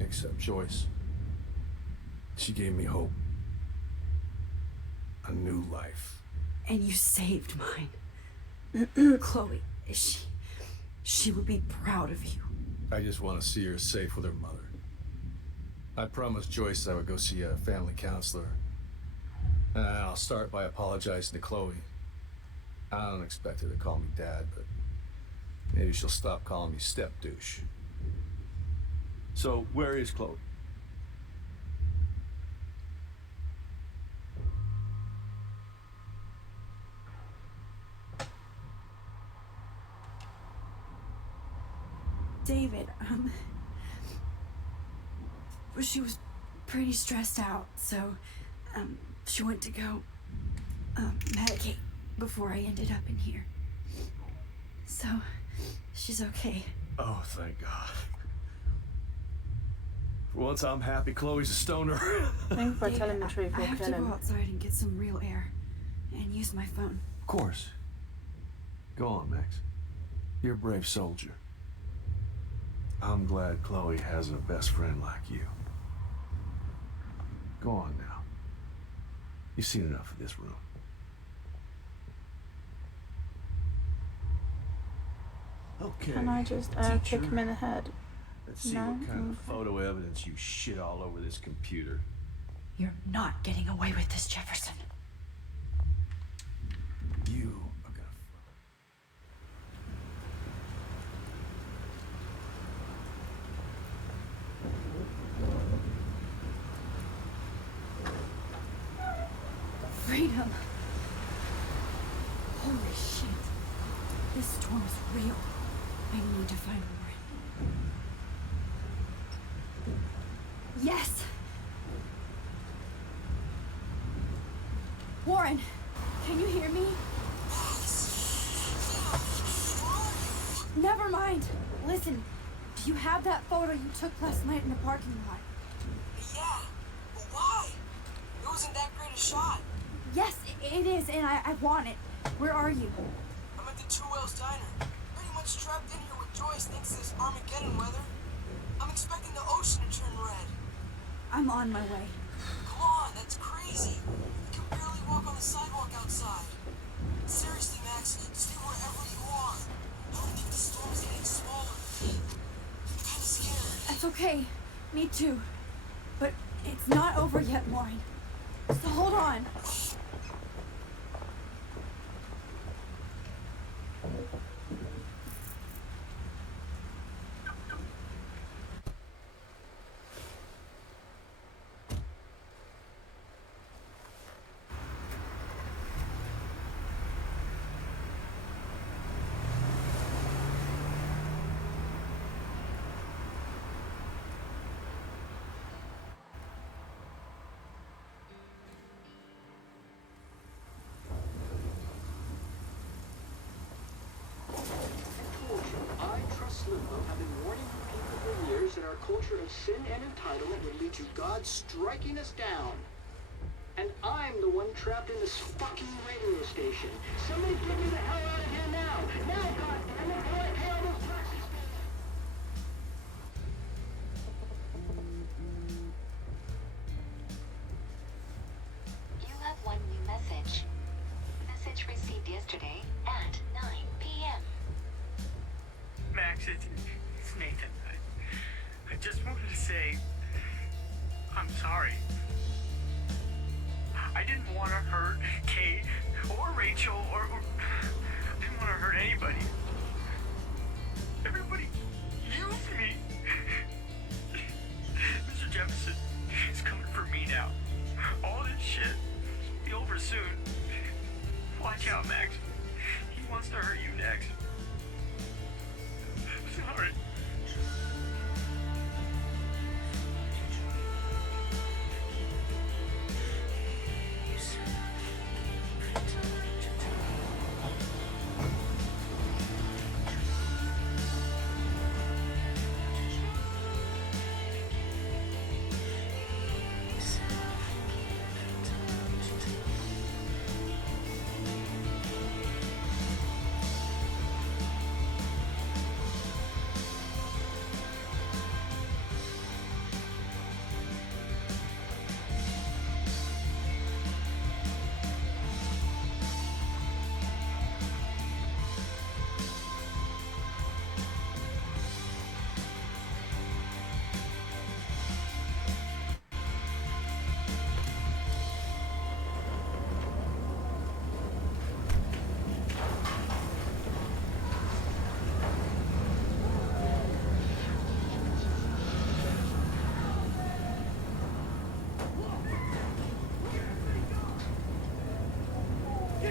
Except Joyce. She gave me hope. A new life. And you saved mine. Chloe, she would be proud of you. I just want to see her safe with her mother. I promised Joyce I would go see a family counselor. And I'll start by apologizing to Chloe. I don't expect her to call me Dad, but maybe she'll stop calling me step-douche. So, where is Chloe? David, she was pretty stressed out, so, she went to go, medicate before I ended up in here. So, she's okay. Oh, thank God. For once I'm happy Chloe's a stoner. I think by telling the truth I will have kill to go him. outside and get some real air and use my phone. Of course. Go on, Max. You're a brave soldier. I'm glad Chloe has a best friend like you. Go on now. You've seen enough of this room. Okay. Can I just kick him in the head? Let's see No? what kind of Okay. photo evidence you shit all over this computer. You're not getting away with this, Jefferson. You are gonna... Freedom. Holy shit. This storm is real. I need to find Warren. Yes! Warren, can you hear me? Never mind. Listen, do you have that photo you took last night in the parking lot? Yeah, but why? It wasn't that great a shot. Yes, it is, and I want it. Where are you? I'm at the Two Whales Diner. Pretty much trapped in here with Joyce thanks to this Armageddon weather. I'm expecting the ocean to turn red. I'm on my way. Come on, that's crazy. I can barely walk on the sidewalk outside. Seriously, Max, stay wherever you are. I don't think the storm's getting smaller. I'm kinda scared. That's okay. Me too. But it's not over yet, Warren. So hold on. I trust Limbo have been warning people for years that our culture of sin and entitlement would lead to God striking us down. And I'm the one trapped in this fucking radio station. Somebody get me the hell out of here now! Now, goddammit, before I pay all those taxes! You have one new message. Message received yesterday at 9 p.m. Max, it's Nathan. I just wanted to say, I'm sorry. I didn't want to hurt Kate or Rachel or I didn't want to hurt anybody. Everybody used me. Mr. Jefferson is coming for me now. All this shit will be over soon. Watch out, Max. He wants to hurt you next. Sorry.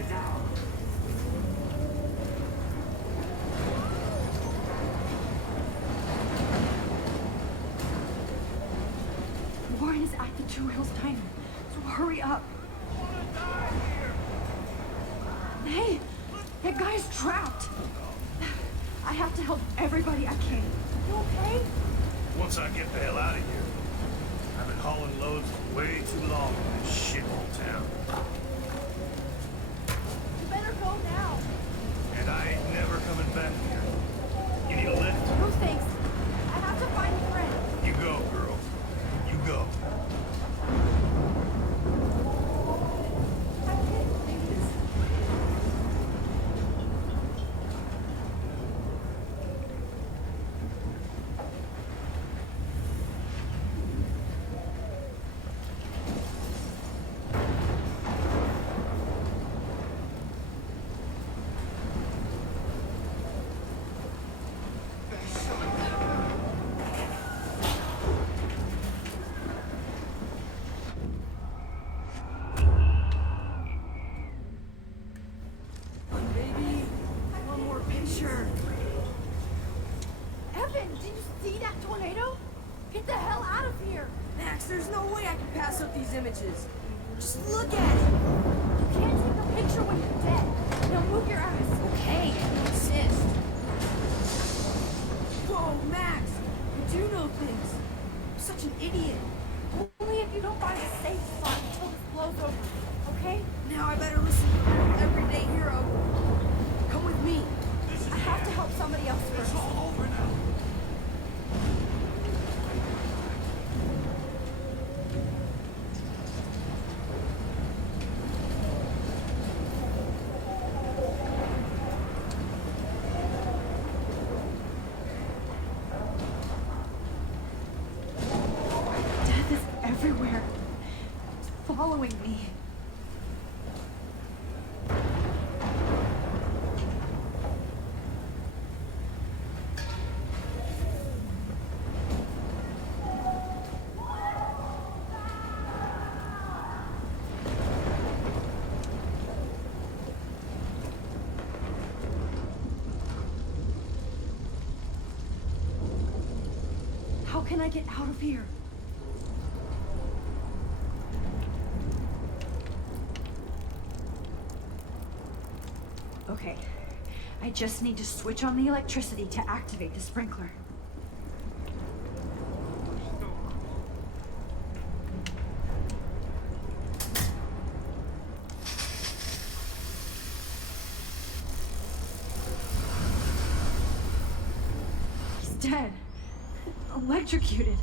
now. Warren is at the Two Hills Diner, so hurry up. Hey, that guy's trapped. I have to help everybody I can. You okay? Once I get the hell out of here. I've been hauling loads for way too long in this shithole town. You better go now. And I ain't never coming back here. You need a lift? No thanks. I have to find a friend. You go, girl. You go. Evan, did you see that tornado? Get the hell out of here! Max, there's no way I can pass up these images. Just look at it. You can't take a picture when you're dead. Now move your ass. Okay, I insist. Whoa, Max, you do know things. I'm such an idiot. Only if you don't find a safe spot until this blows over, okay? Now I better listen to the everyday hero. Come with me. I have to help somebody else first. It's all over now. Death is everywhere. It's following me. How can I get out of here? Okay, I just need to switch on the electricity to activate the sprinkler. He's dead. Electrocuted.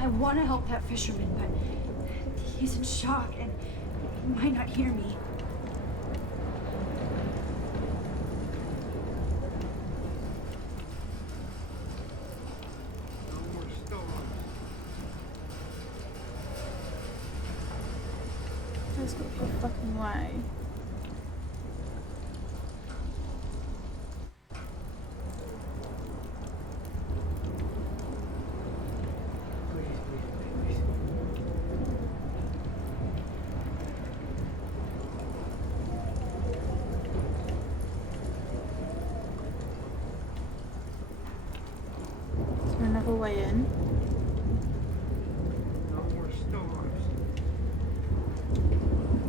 I want to help that fisherman, but he's in shock and he might not hear me. There's got to be a fucking way. Is there another way in?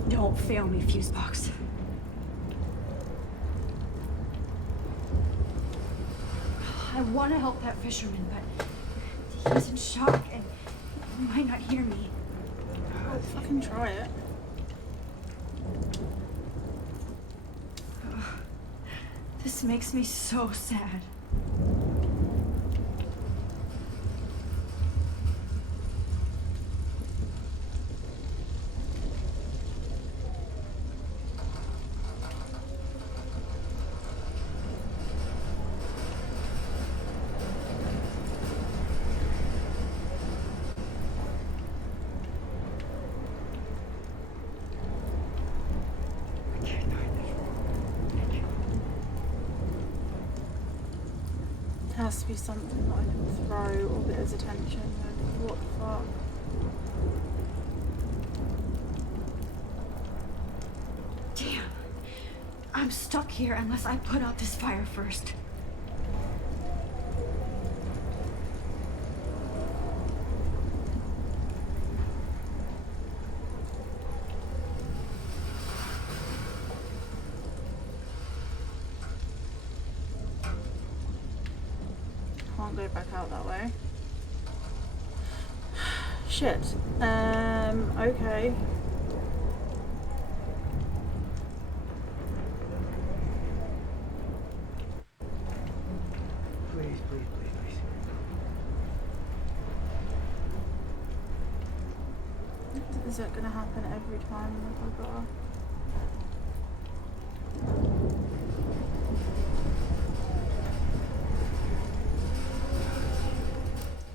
Don't fail me, Fusebox. I want to help that fisherman, but he's in shock and he might not hear me. I'll fucking try it. This makes me so sad. Has to be something that I can throw or get his attention with. What the fuck? Damn. I'm stuck here unless I put out this fire first. Can't go back out that way. Shit. Okay. Please, please, please, please. Is that gonna happen every time I've got her?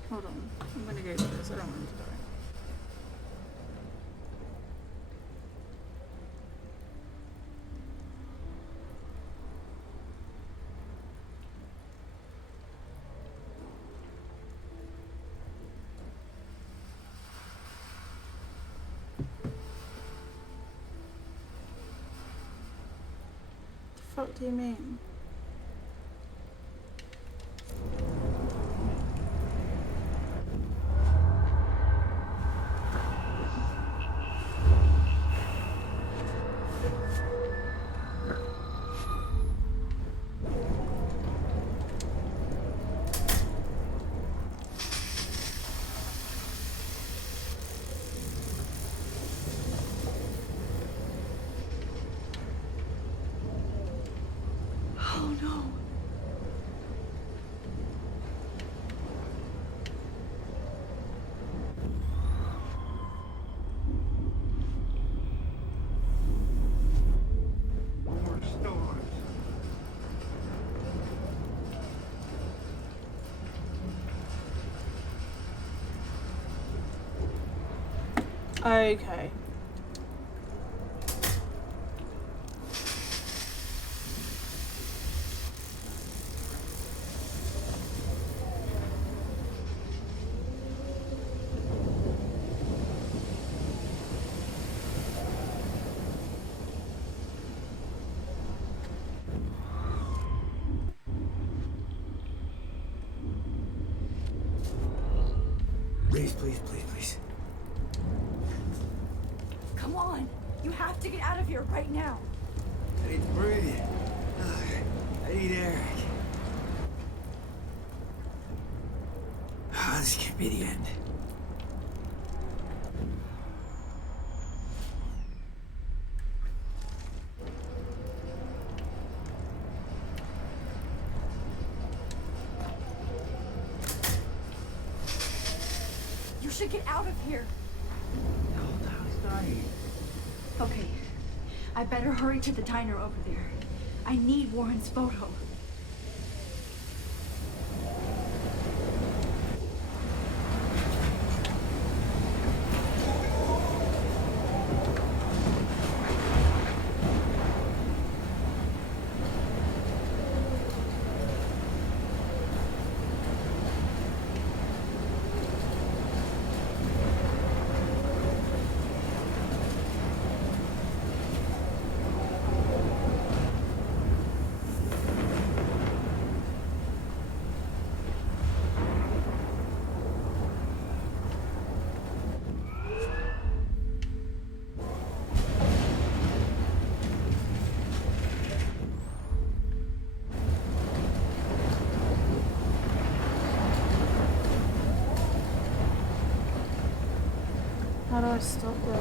Hold on. I'm gonna go for this. I don't want him to die. The fuck do you mean? Oh no. More storms. Okay. Please, please, please, please. Come on. You have to get out of here right now. I need to breathe. I need air. This can't be the end. You should get out of here. The whole town's dying. Okay. I better hurry to the diner over there. I need Warren's photo. How do I stop this?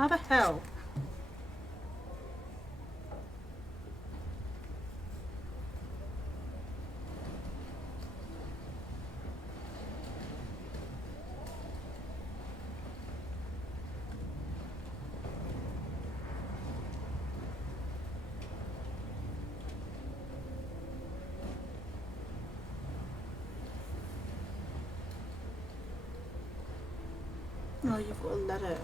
How the hell? Oh, you've got a letter.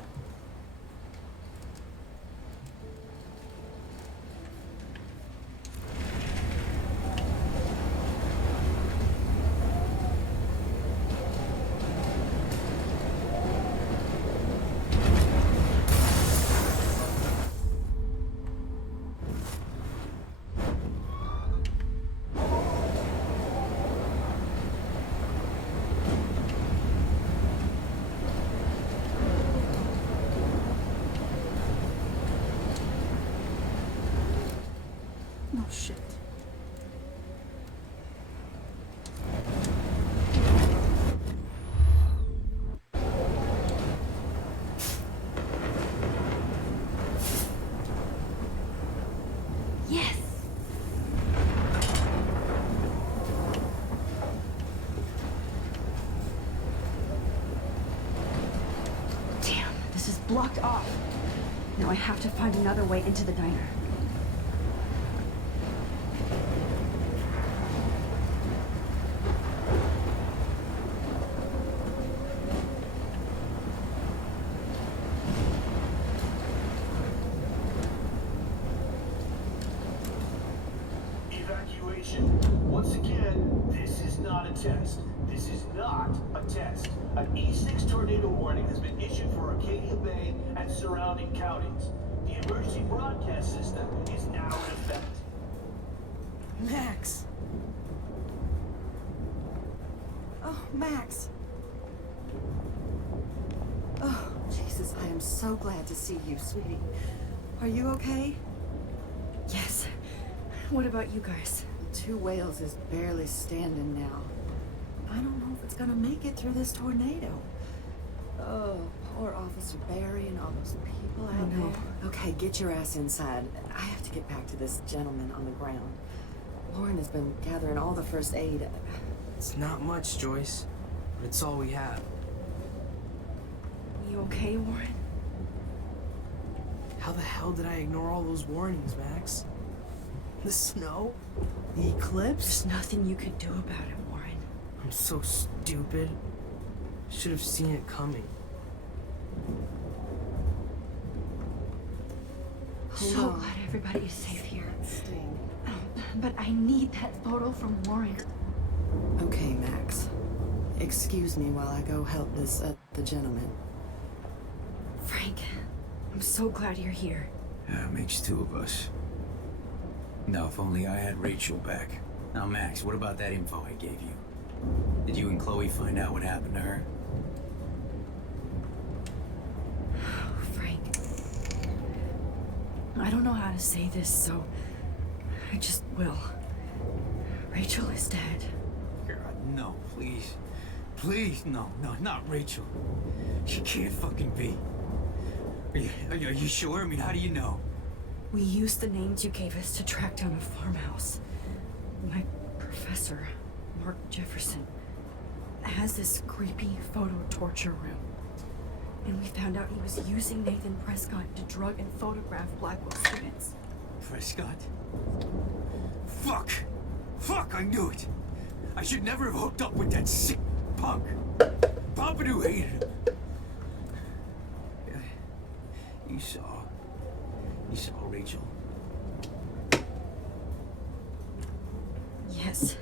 Oh shit. Yes! Damn, this is blocked off. Now I have to find another way into the diner. Evacuation. Once again, this is not a test. This is not a test. An E6 tornado warning has been issued for Arcadia Bay and surrounding counties. The emergency broadcast system is now in effect. Max. Oh, Max. Oh, Jesus, I am so glad to see you, sweetie. Are you okay? Yes. What about you guys? The Two Whales is barely standing now. I don't know if it's gonna make it through this tornado. Oh, poor Officer Barry and all those people out know. there. Okay, get your ass inside. I have to get back to this gentleman on the ground. Lauren has been gathering all the first aid. It's not much, Joyce, but it's all we have. You okay, Warren? How the hell did I ignore all those warnings, Max? The snow? The eclipse? There's nothing you could do about it, Warren. I'm so stupid. Should have seen it coming. So glad everybody is safe here. But I need that photo from Warren. Okay, Max. Excuse me while I go help the gentleman. Frank, I'm so glad you're here. Yeah, it makes two of us. Now, if only I had Rachel back. Now, Max, what about that info I gave you? Did you and Chloe find out what happened to her? Frank, I don't know how to say this, so I just will. Rachel is dead. God, no, please. Please, no, not Rachel. She can't fucking be. Are you sure? I mean, how do you know? We used the names you gave us to track down a farmhouse. My professor, Mark Jefferson, has this creepy photo torture room. And we found out he was using Nathan Prescott to drug and photograph Blackwell students. Prescott? Fuck! Fuck, I knew it! I should never have hooked up with that sick punk! Pompidou hated him! You saw Rachel? Yes.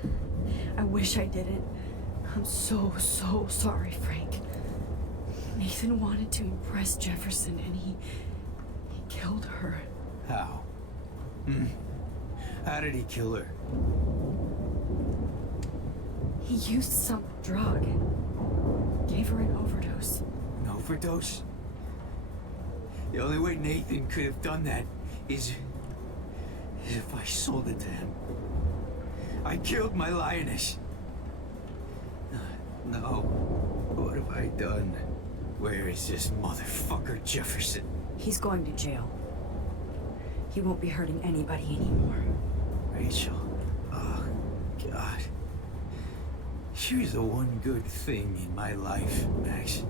I wish I didn't. I'm so sorry, Frank. Nathan wanted to impress Jefferson and he killed her. How? How did he kill her? He used some drug and gave her an overdose. An overdose? The only way Nathan could have done that is if I sold it to him. I killed my lioness. No. What have I done? Where is this motherfucker Jefferson? He's going to jail. He won't be hurting anybody anymore. Rachel. Oh, God. She was the one good thing in my life, Max.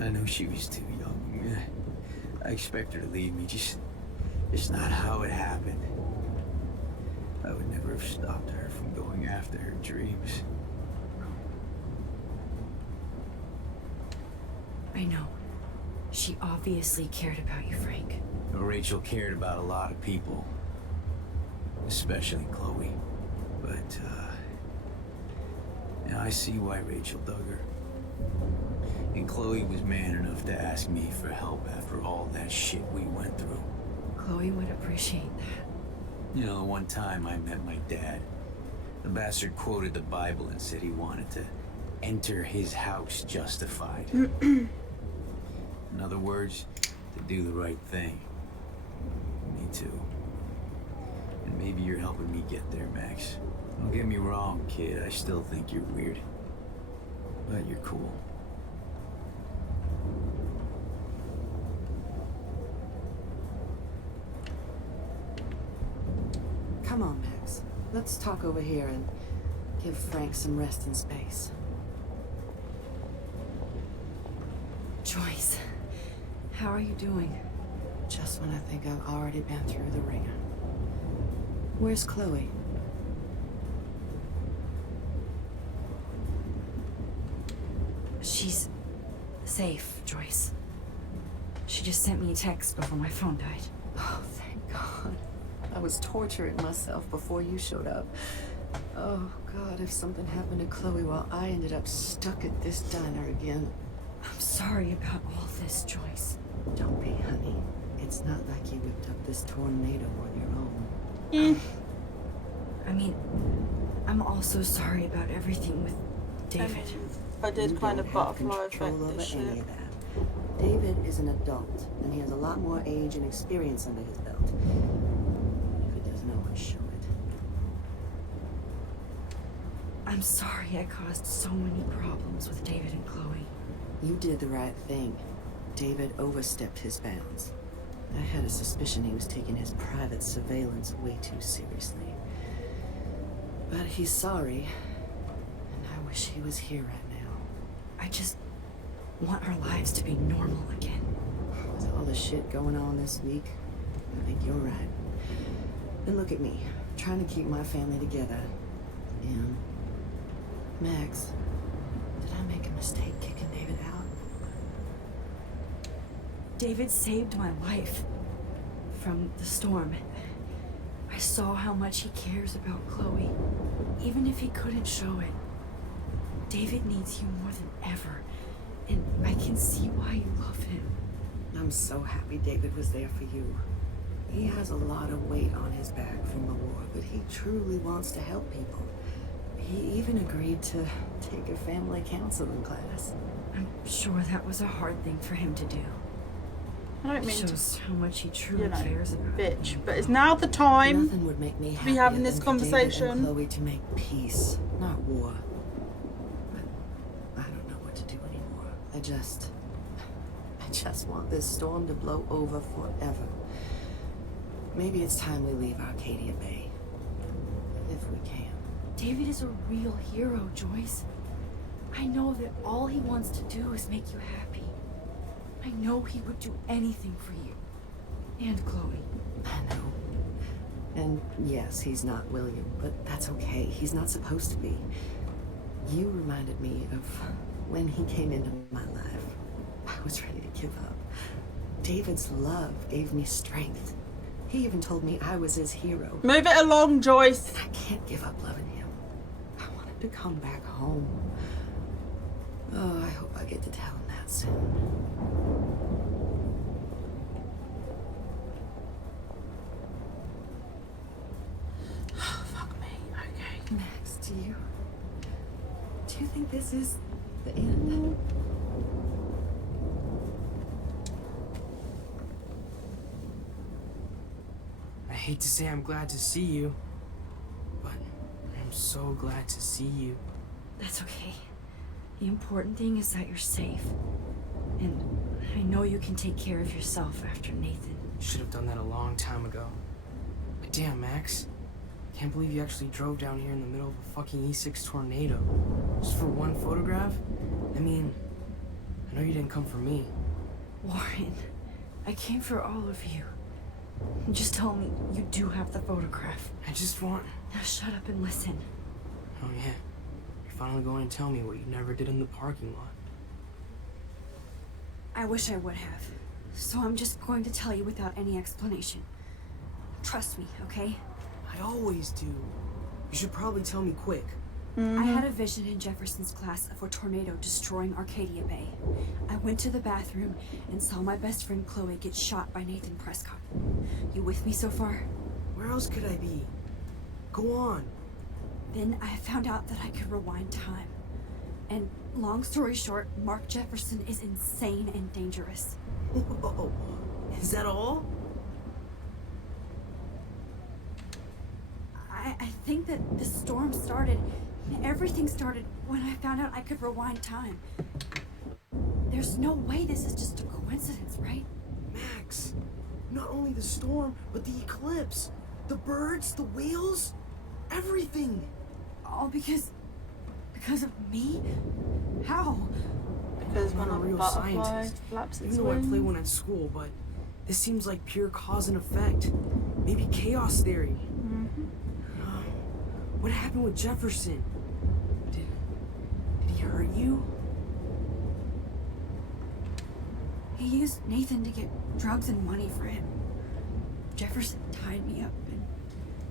I know she was too young. I expect her to leave me, just not how it happened. I would never have stopped her from going after her dreams. I know. She obviously cared about you, Frank. Rachel cared about a lot of people. Especially Chloe. But, now I see why Rachel dug her. And Chloe was man enough to ask me for help after all that shit we went through. Chloe would appreciate that. You know, the one time I met my dad, the bastard quoted the Bible and said he wanted to enter his house justified. In other words, to do the right thing. Me too. And maybe you're helping me get there, Max. Don't get me wrong, kid. I still think you're weird. But you're cool. Come on, Max. Let's talk over here and give Frank some rest and space. Joyce, how are you doing? Just when I think I've already been through the ringer. Where's Chloe? She's safe, Joyce. She just sent me a text before my phone died. Oh, thank God. I was torturing myself before you showed up. Oh, God, if something happened to Chloe while I ended up stuck at this diner again. I'm sorry about all this, Joyce. Don't be, honey. It's not like you whipped up this tornado on your own. I mean, I'm also sorry about everything with David. I did kind of butterfly effect Control over this any shit. of that. David is an adult, and he has a lot more age and experience under his belt. If he doesn't always show it. I'm sorry I caused so many problems with David and Chloe. You did the right thing. David overstepped his bounds. I had a suspicion he was taking his private surveillance way too seriously. But he's sorry, and I wish he was here right now. I just want our lives to be normal again. With all the shit going on this week, I think you're right. And look at me, trying to keep my family together. And Max, did I make a mistake kicking David out? David saved my life from the storm. I saw how much he cares about Chloe, even if he couldn't show it. David needs you more than ever, and I can see why you love him. I'm so happy David was there for you. He has a lot of weight on his back from the war, but he truly wants to help people. He even agreed to take a family counseling class. I'm sure that was a hard thing for him to do. I don't It mean shows to, how much he truly you know, cares about bitch, but it's now the time Nothing would make me to be having this happier than for David and conversation. Chloe to make peace, not war. But I don't know what to do anymore. I just want this storm to blow over forever. Maybe it's time we leave Arcadia Bay. If we can. David is a real hero, Joyce. I know that all he wants to do is make you happy. I know he would do anything for you. And Chloe. I know. And yes, he's not William, but that's okay. He's not supposed to be. You reminded me of when he came into my life. I was ready to give up. David's love gave me strength. He even told me I was his hero. Move it along, Joyce. And I can't give up loving him. I want him to come back home. Oh, I hope I get to tell him that soon. Fuck me. Okay. Max, do you think this is the end? I hate to say I'm glad to see you, but I'm so glad to see you. That's okay. The important thing is that you're safe. And I know you can take care of yourself after Nathan. Should have done that a long time ago. But damn, Max. Can't believe you actually drove down here in the middle of a fucking E6 tornado. Just for one photograph? I mean, I know you didn't come for me. Warren, I came for all of you. Just tell me you do have the photograph. I just want... Now shut up and listen. Oh yeah. You're finally going to tell me what you never did in the parking lot. I wish I would have. So I'm just going to tell you without any explanation. Trust me, okay? I always do. You should probably tell me quick. I had a vision in Jefferson's class of a tornado destroying Arcadia Bay. I went to the bathroom and saw my best friend Chloe get shot by Nathan Prescott. You with me so far? Where else could I be? Go on. Then I found out that I could rewind time. And long story short, Mark Jefferson is insane and dangerous. Whoa. Is that all? I think that the storm started, everything started when I found out I could rewind time. There's no way this is just a coincidence, right? Max, not only the storm, but the eclipse. The birds, the whales, everything. All because of me? How? Because I'm when not a real butterfly scientist. flaps its Even though I play wings. one at school, but this seems like pure cause and effect. Maybe chaos theory. What happened with Jefferson? Did he hurt you? He used Nathan to get drugs and money for him. Jefferson tied me up and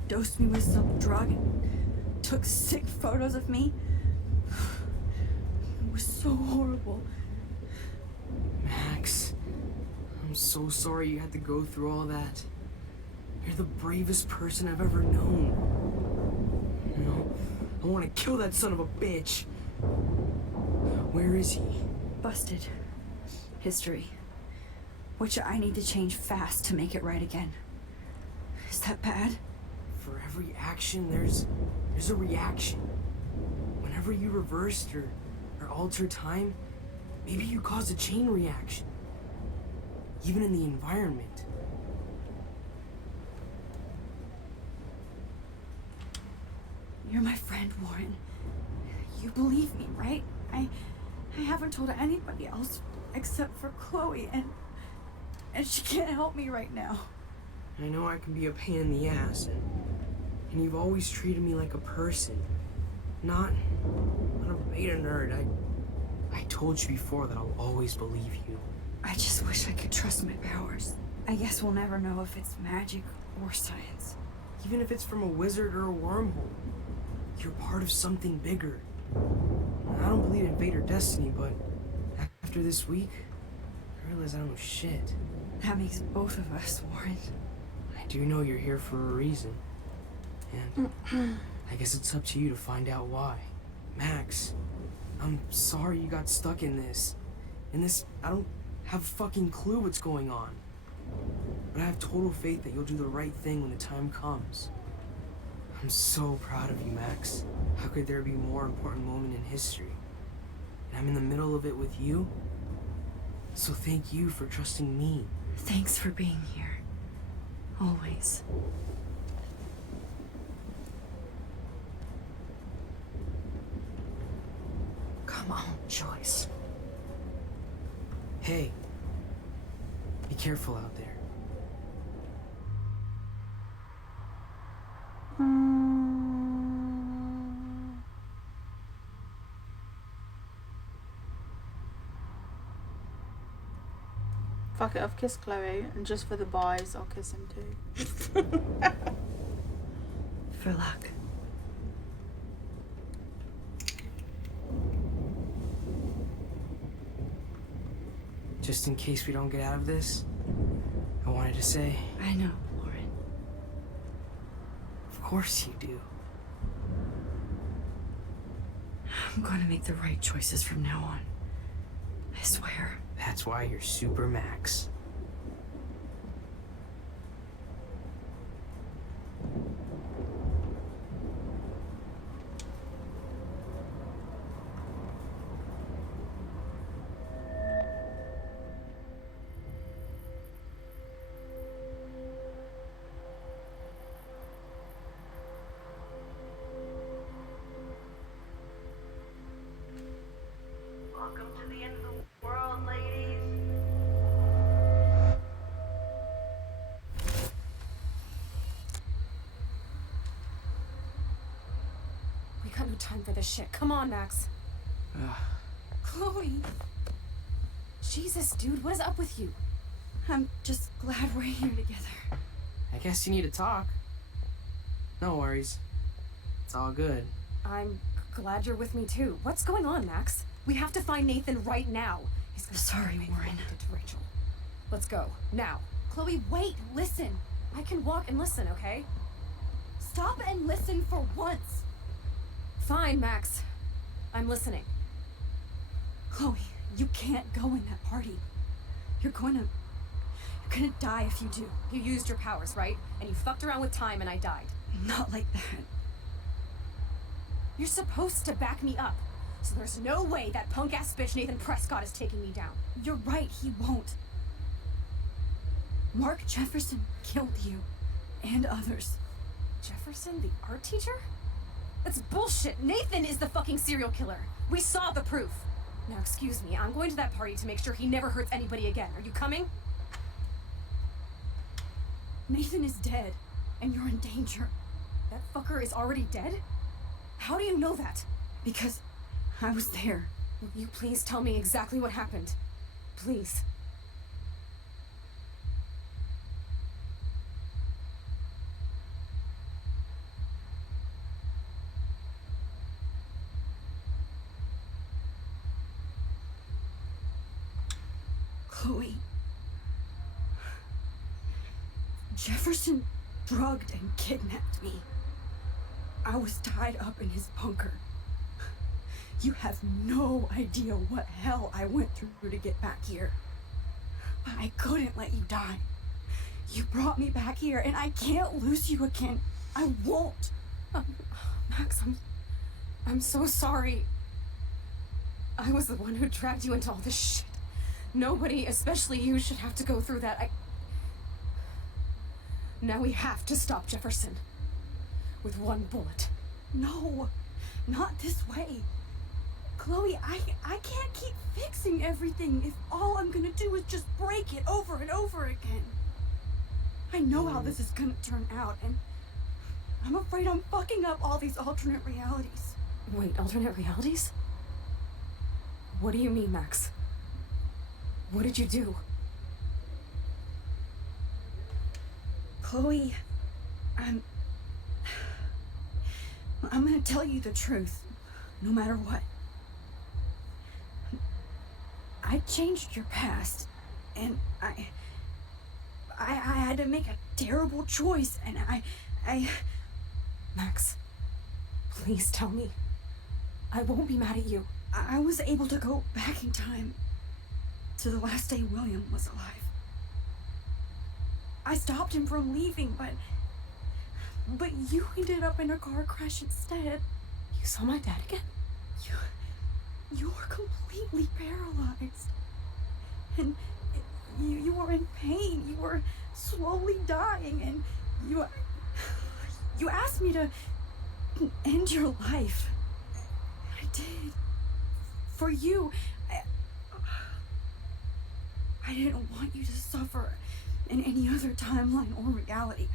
dosed me with some drug and took sick photos of me. It was so horrible. Max, I'm so sorry you had to go through all that. You're the bravest person I've ever known. You know, I want to kill that son of a bitch. Where is he? Busted. History. Which I need to change fast to make it right again. Is that bad? For every action, there's a reaction. Whenever you reversed or altered time, maybe you caused a chain reaction. Even in the environment. You're my friend, Warren. You believe me, right? I haven't told anybody else except for Chloe, and she can't help me right now. I know I can be a pain in the ass, and you've always treated me like a person, not a beta nerd. I told you before that I'll always believe you. I just wish I could trust my powers. I guess we'll never know if it's magic or science. Even if it's from a wizard or a wormhole, you're part of something bigger. I don't believe in fate or destiny, but after this week, I realize I don't know shit. That makes both of us, Warren. I do know you're here for a reason. And I guess it's up to you to find out why. Max, I'm sorry you got stuck in this. I don't have a fucking clue what's going on. But I have total faith that you'll do the right thing when the time comes. I'm so proud of you, Max. How could there be a more important moment in history? And I'm in the middle of it with you. So thank you for trusting me. Thanks for being here. Always. Come on, Joyce. Hey. Be careful out there. Fuck it, I've kissed Chloe, and just for the buys, I'll kiss him too. For luck. Just in case we don't get out of this, I wanted to say... I know, Lauren. Of course you do. I'm going to make the right choices from now on. I swear. That's why you're Super Max. time for this shit. Come on, Max. Chloe. Jesus, dude, what is up with you? I'm just glad we're here together. I guess you need to talk. No worries. It's all good. I'm glad you're with me too. What's going on, Max? We have to find Nathan right now. He's gonna Sorry, Warren. to Rachel. Let's go now. Chloe, wait, listen. I can walk and listen, okay? Stop and listen for once. Fine, Max. I'm listening. Chloe, you can't go in that party. You're gonna die if you do. You used your powers, right? And you fucked around with time and I died. Not like that. You're supposed to back me up. So there's no way that punk-ass bitch Nathan Prescott is taking me down. You're right, he won't. Mark Jefferson killed you. And others. Jefferson, the art teacher? That's bullshit. Nathan is the fucking serial killer. We saw the proof. Now, excuse me, I'm going to that party to make sure he never hurts anybody again. Are you coming? Nathan is dead, and you're in danger. That fucker is already dead? How do you know that? Because I was there. Will you please tell me exactly what happened? Please. Chloe. Jefferson drugged and kidnapped me. I was tied up in his bunker. You have no idea what hell I went through to get back here. But I couldn't let you die. You brought me back here, and I can't lose you again. I won't. Max, I'm so sorry. I was the one who dragged you into all this shit. Nobody, especially you, should have to go through that. Now we have to stop Jefferson. With one bullet. No, not this way. Chloe, I can't keep fixing everything if all I'm gonna do is just break it over and over again. I know how this is gonna turn out, and I'm afraid I'm fucking up all these alternate realities. Wait, alternate realities? What do you mean, Max? What did you do? Chloe, I'm gonna tell you the truth, no matter what. I changed your past, and I had to make a terrible choice, and I... Max, please tell me. I won't be mad at you. I was able to go back in time to the last day William was alive. I stopped him from leaving, but you ended up in a car crash instead. You saw my dad again? You were completely paralyzed. And you were in pain. You were slowly dying, and you asked me to end your life. I did. For you. I didn't want you to suffer in any other timeline or reality.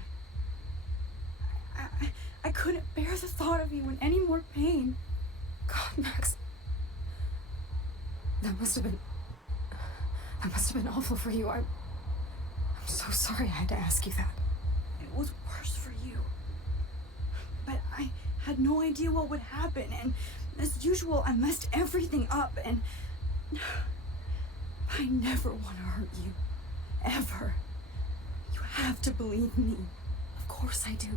I couldn't bear the thought of you in any more pain. God, Max. That must have been awful for you. I'm so sorry I had to ask you that. It was worse for you. But I had no idea what would happen, and as usual, I messed everything up, and I never want to hurt you. Ever. You have to believe me. Of course I do.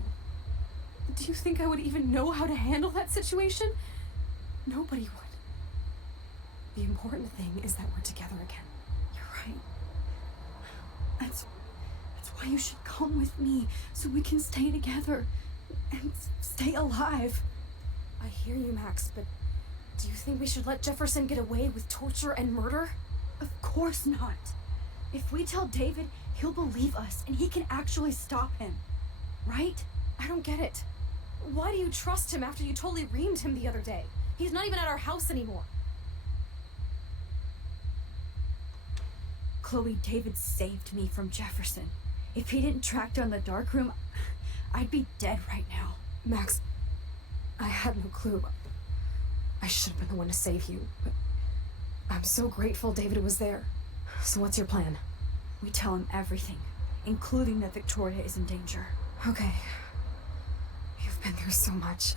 Do you think I would even know how to handle that situation? Nobody would. The important thing is that we're together again. You're right. That's why you should come with me, so we can stay together and stay alive. I hear you, Max, but do you think we should let Jefferson get away with torture and murder? Of course not. If we tell David, he'll believe us, and he can actually stop him. Right? I don't get it. Why do you trust him after you totally reamed him the other day? He's not even at our house anymore. Chloe, David saved me from Jefferson. If he didn't track down the dark room, I'd be dead right now. Max, I had no clue. I should have been the one to save you, but I'm so grateful David was there. So what's your plan? We tell him everything, including that Victoria is in danger. Okay. You've been through so much.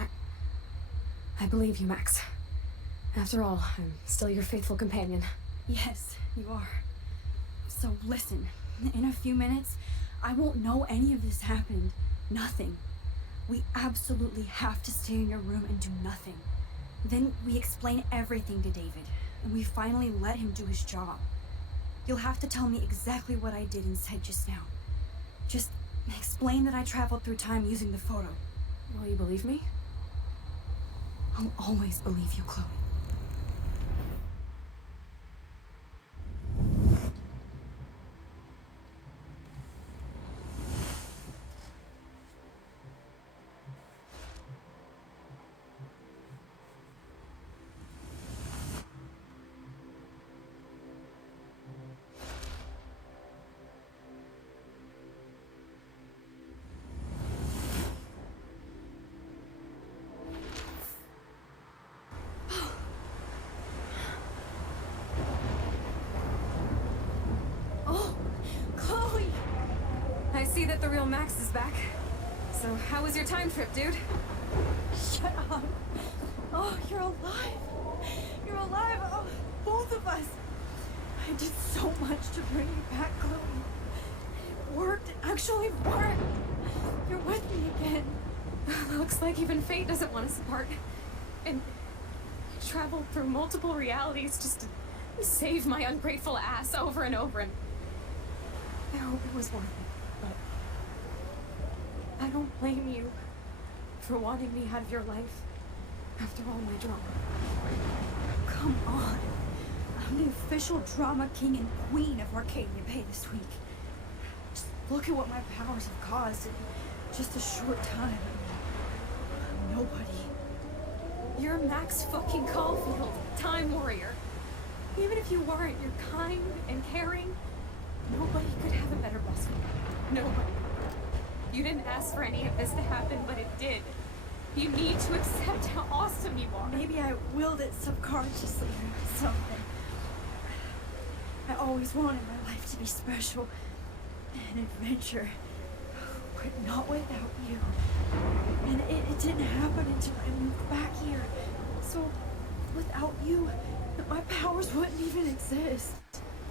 I believe you, Max. After all, I'm still your faithful companion. Yes, you are. So listen, in a few minutes, I won't know any of this happened. Nothing. We absolutely have to stay in your room and do nothing. Then we explain everything to David, and we finally let him do his job. You'll have to tell me exactly what I did and said just now. Just explain that I traveled through time using the photo. Will you believe me? I'll always believe you, Chloe. See that the real Max is back. So how was your time trip, dude? Shut up. Oh, you're alive. You're alive. Oh, both of us. I did so much to bring you back, Chloe. It worked. It actually worked. You're with me again. Looks like even fate doesn't want us apart. And I traveled through multiple realities just to save my ungrateful ass over and over, and I hope it was worth it. I don't blame you for wanting me out of your life after all my drama. Come on. I'm the official drama king and queen of Arcadia Bay this week. Just look at what my powers have caused in just a short time. I'm nobody. You're Max fucking Caulfield, Time Warrior. Even if you weren't, you're kind and caring. Nobody could have a better best friend. Nobody. You didn't ask for any of this to happen, but it did. You need to accept how awesome you are. Maybe I willed it subconsciously or something. I always wanted my life to be special, an adventure, but not without you. And it didn't happen until I moved back here. So, without you, my powers wouldn't even exist.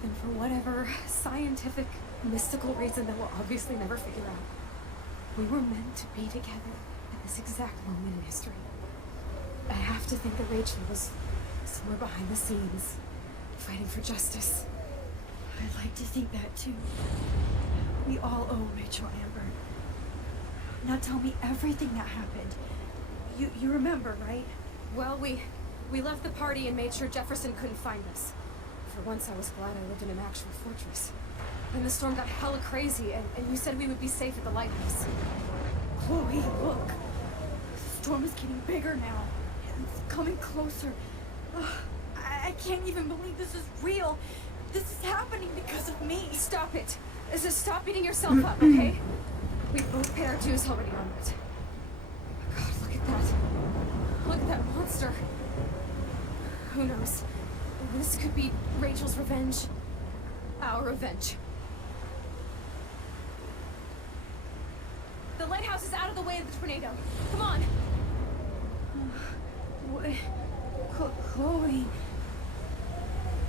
And for whatever scientific, mystical reason that we'll obviously never figure out, we were meant to be together at this exact moment in history. I have to think that Rachel was somewhere behind the scenes, fighting for justice. I'd like to think that too. We all owe Rachel Amber. Now tell me everything that happened. You remember, right? Well, we left the party and made sure Jefferson couldn't find us. For once I was glad I lived in an actual fortress. Then the storm got hella crazy, and you said we would be safe at the lighthouse. Chloe, look. The storm is getting bigger now. It's coming closer. I can't even believe this is real. This is happening because of me. Stop it. Stop beating yourself up, okay? We've both paid our dues already on it. God, look at that. Look at that monster. Who knows? This could be Rachel's revenge. Our revenge. The lighthouse is out of the way of the tornado. Come on. Chloe.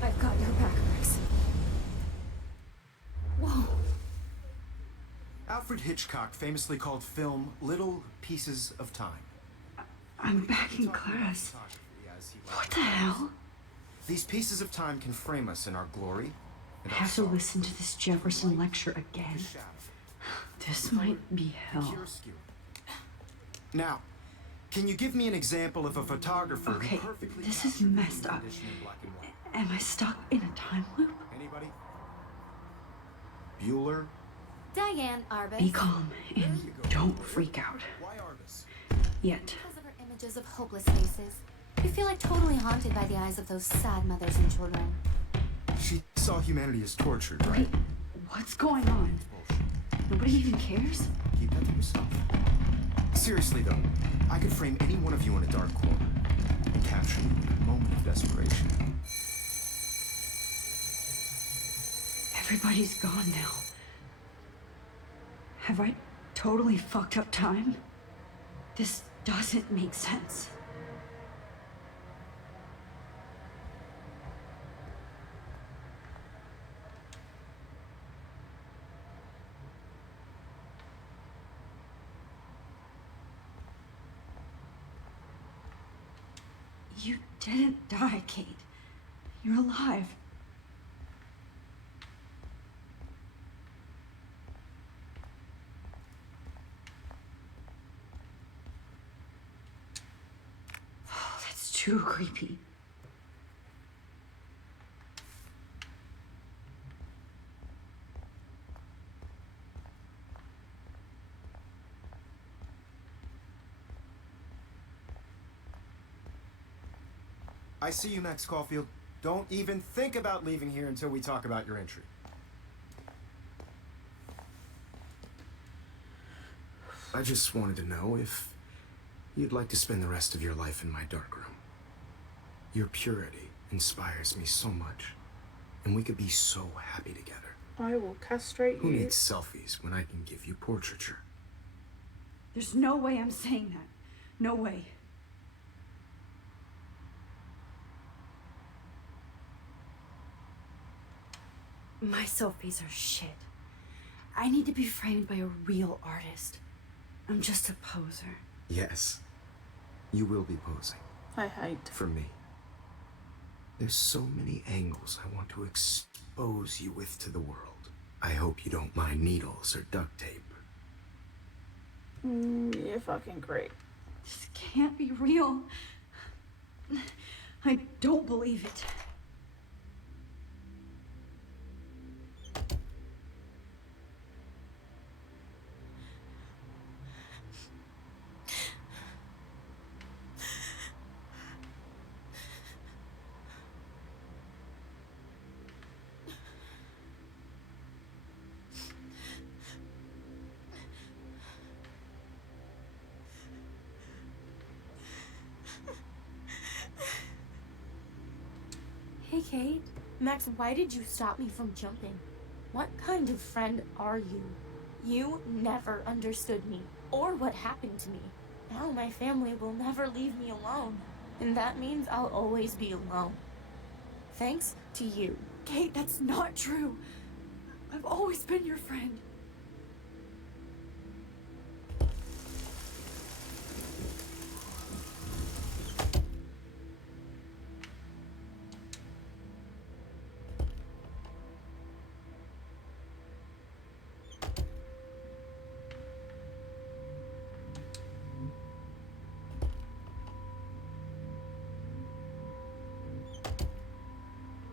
I've got your back, Max. Whoa. Alfred Hitchcock famously called film little pieces of time. I'm back in class. What the hell? These pieces of time can frame us in our glory. I have to listen to this Jefferson lecture again. This might be hell. Now, can you give me an example of a photographer Okay, who perfectly this is captured messed the up. condition in black and white? Am I stuck in a time loop? Anybody? Bueller? Diane Arbus. Be calm and don't freak out. Why Arbus? Yet. Because of her images of hopeless faces. You feel like totally haunted by the eyes of those sad mothers and children. She saw humanity as tortured, right? Wait, what's going on? Nobody even cares? Keep that to yourself. Seriously though, I could frame any one of you in a dark corner and capture you in a moment of desperation. Everybody's gone now. Have I totally fucked up time? This doesn't make sense. You didn't die, Kate. You're alive. Oh, that's too creepy. I see you, Max Caulfield. Don't even think about leaving here until we talk about your entry. I just wanted to know if you'd like to spend the rest of your life in my darkroom. Your purity inspires me so much, and we could be so happy together. I will castrate Who you. needs selfies when I can give you portraiture? There's no way I'm saying that. No way. My selfies are shit. I need to be framed by a real artist. I'm just a poser. Yes, you will be posing. I hate. For me. There's so many angles I want to expose you with to the world. I hope you don't mind needles or duct tape. You're fucking great. This can't be real. I don't believe it. Hey, Kate. Max, why did you stop me from jumping? What kind of friend are you? You never understood me, or what happened to me. Now my family will never leave me alone, and that means I'll always be alone. Thanks to you. Kate, that's not true. I've always been your friend.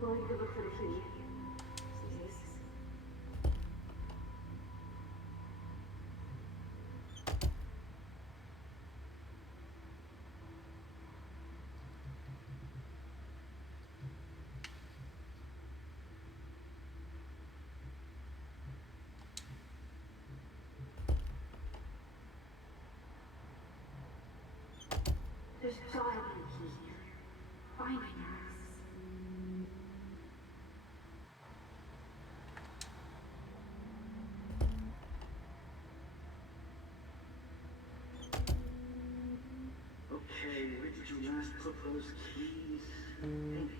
Well, you could look for the key. There's gotta be a key here. Find it, Max. Okay, where did you last put those keys? Hang.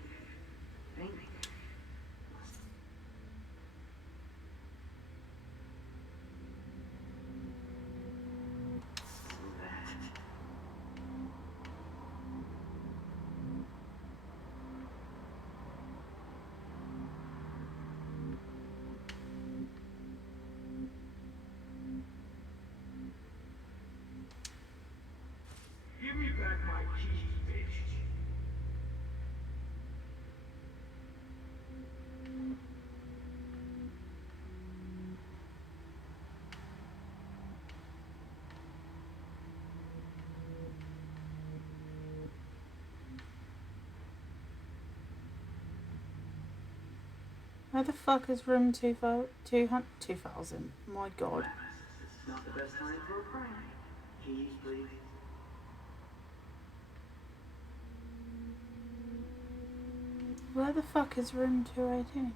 Give me back my keys, bitch. Where the fuck is room 2000? My god. It's not the best time for a prank. Keys, please. Where the fuck is room 218?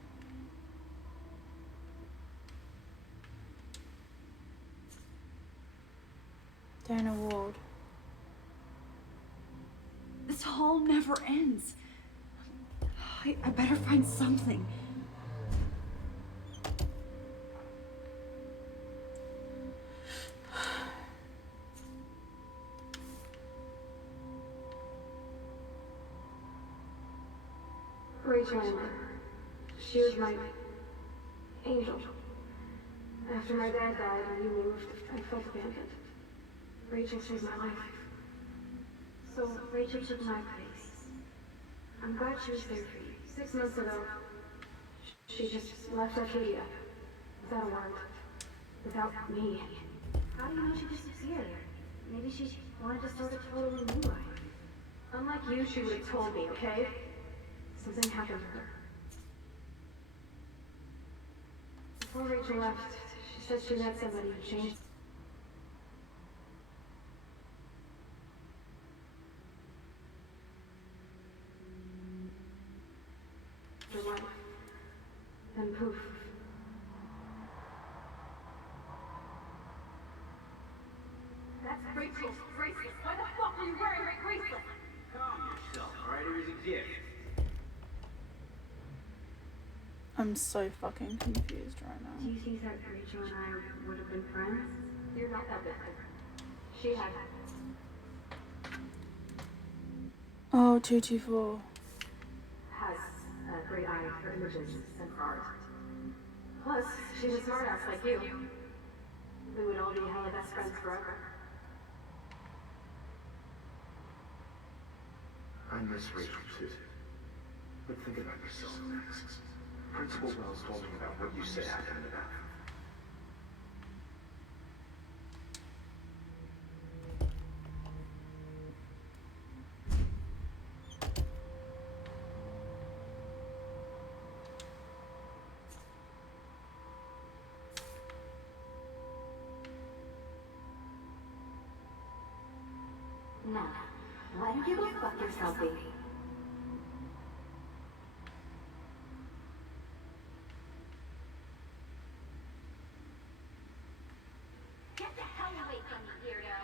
Dana Ward. This hall never ends. I better find something. Rachel, she was my angel. After my dad died and we moved, I felt abandoned. Rachel saved my life. So Rachel took my place. I'm glad she was there for you. 6 months ago, she just left Arcadia. Without a word. Without me. How do you know she disappeared? Maybe she wanted to start a totally new life. Unlike you, she would have told me, okay? Something happened to her. Before Rachel left, she said she met somebody who changed. Her life. And poof. That's Rachel's bracelet. Why the fuck are you wearing her bracelet? Calm yourself, alright? It was a gift. I'm so fucking confused right now. Do you think that Rachel and I would have been friends? You're not that different. She had Oh, 224. has a great eye for images and for art. Plus, she's a smartass like you. We would all be hella best friends forever. I miss Rachel too. But think about yourself, Max. Principal Wells told me about what you said happened in the bathroom. Now, why don't you go fuck yourself, baby? Get the hell away from me, weirdo!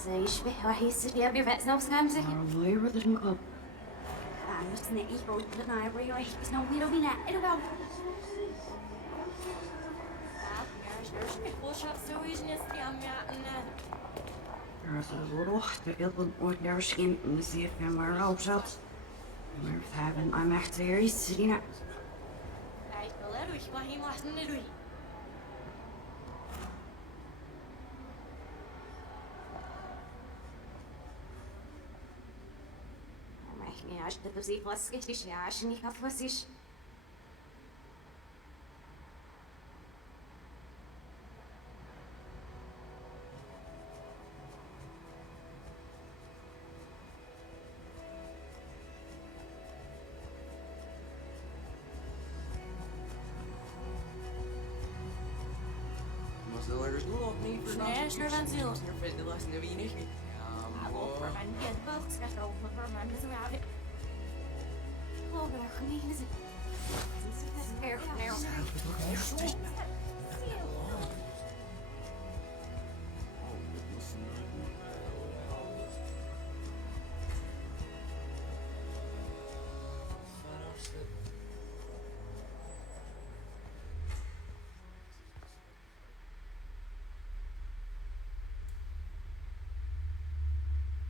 زي يشبه راح يصير يبي بس نفس نمسك. والله يرضى المقاب. أنا سنة إيه قلت لنا يبغى راح بس نومي لو بينا إلو قام. Er is een rocht, de ilden ooit daar misschien een zeer van maar op zat. Maar we hebben aan echt weer iets te zien. عشان تبزي فلسكتش عشان يكفسش.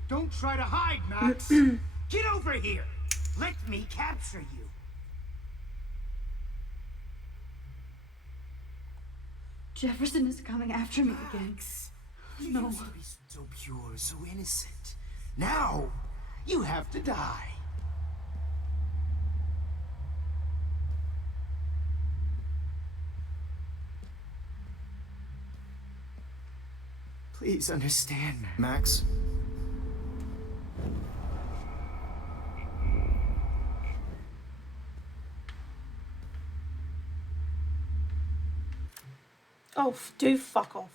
Don't try to hide, Max! Get over here! Let me capture you! Jefferson is coming after me again. You No. used to be so pure, so innocent. Now, you have to die. Please understand, Max. Oh, do fuck off.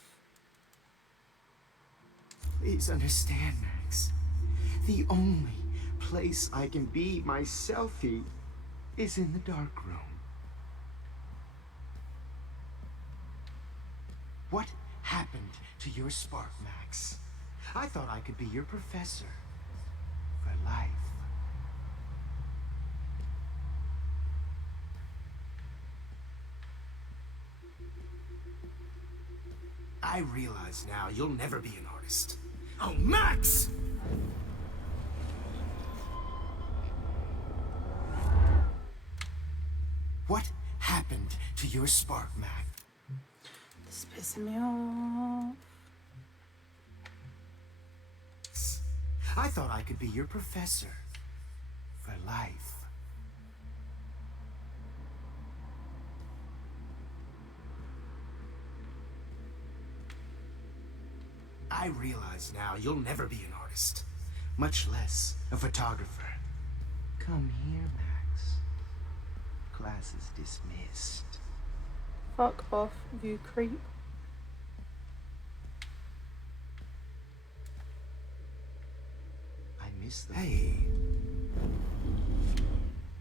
Please understand, Max. The only place I can be myself is in the dark room. What happened to your spark, Max? I thought I could be your professor for life. I realize now you'll never be an artist. Oh, Max! What happened to your spark, Max? This is pissing me off. I thought I could be your professor for life. I realize now you'll never be an artist, much less a photographer. Come here, Max. Class is dismissed. Fuck off, you creep. I miss those. Hey.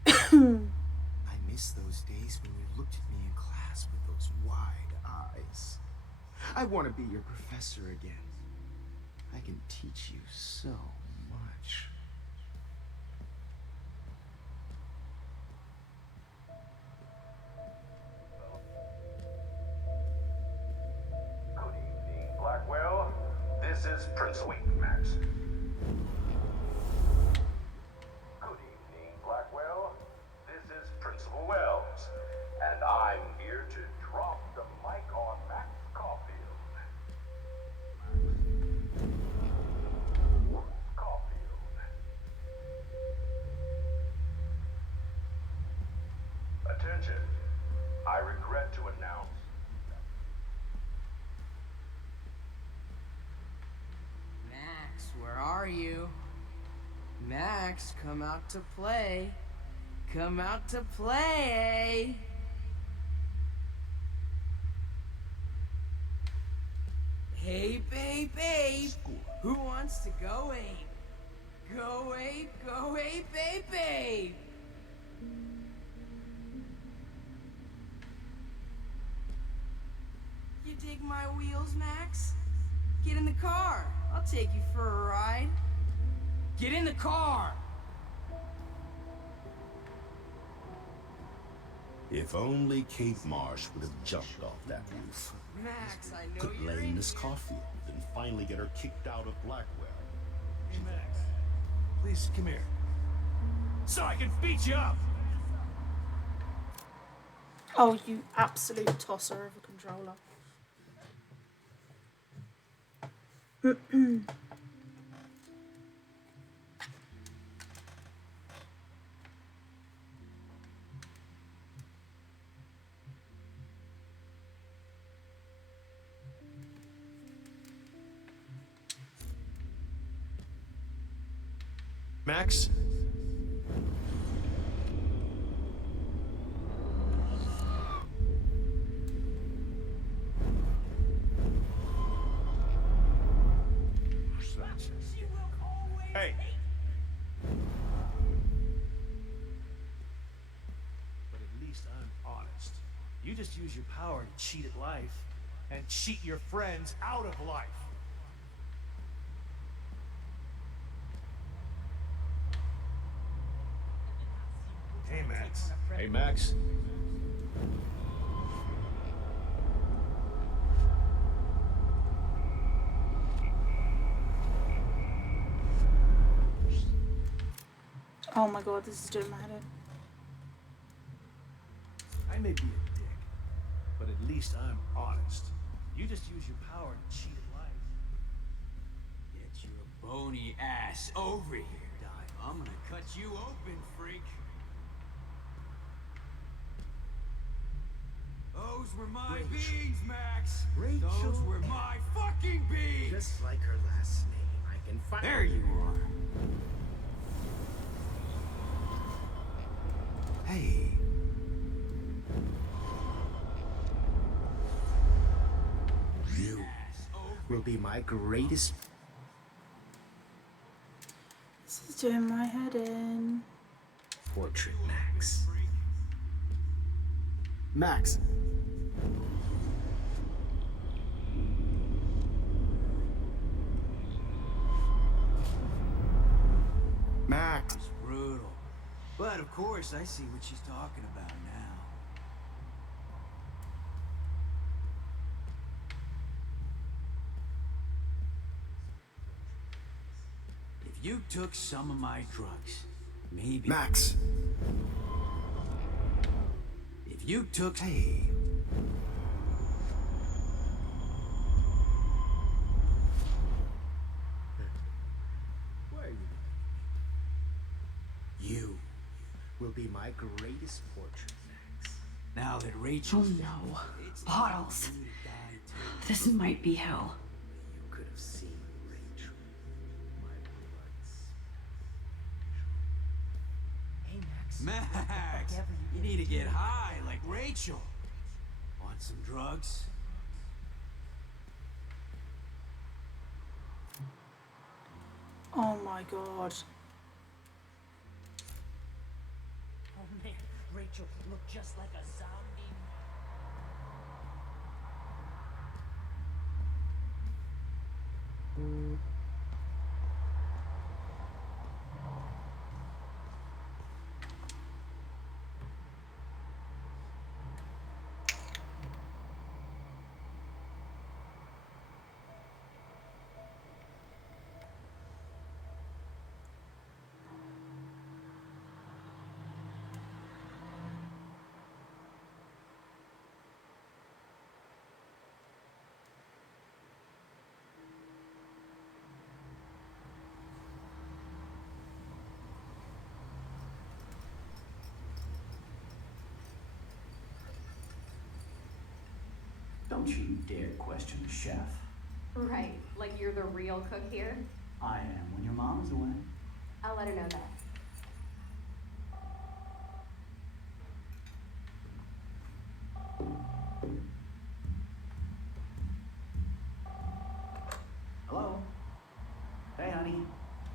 I miss those days when you looked at me in class with those wide eyes. I want to be your professor again. I can teach you so much. Good evening, Blackwell. This is Principal Max. Good evening, Blackwell. This is Principal Wells, and I'm here to drop the mic on Max Caulfield. Attention. I regret to announce Max, where are you? Max, come out to play. Come out to play. Hey, babe, babe. Who wants to go ape? Go ape, babe, babe. You dig my wheels, Max? Get in the car. I'll take you for a ride. Get in the car! If only Kate Marsh would have jumped off that roof. Max, I know Could you're blame in Miss here. Caulfield and finally get her kicked out of Blackwell. Hey, Max. Please, come here. So I can beat you up! Oh, you absolute tosser of a controller. Max? Hey! But at least I'm honest. You just use your power to cheat at life and cheat your friends out of life. Hey, Max. Hey, Max. Oh my god, this is doing my head in. I may be a dick, but at least I'm honest. You just use your power to cheat at life. Get your bony ass over here. I'm gonna cut you open, freak. Those were my beans, Max. Rachel. Those were my fucking beans. Just like her last name, I can find. There you are. Hey. You will be my greatest. This is doing my head in. Portrait, Max. Max. Max. It's brutal. But of course, I see what she's talking about now. If you took some of my drugs, maybe. Max. If you took. Hey. Where are you? You will be my greatest portrait, Max. Now that Rachel's Oh no. Bottles. This might be hell. You could have seen Rachel. My blood. Hey, Max. Max, you need to get high like Rachel. Want some drugs? Oh my god. Oh man, Rachel looked just like a zombie. Don't you dare question the chef. Right, like you're the real cook here? I am when your mom is away. I'll let her know that. Hello? Hey, honey.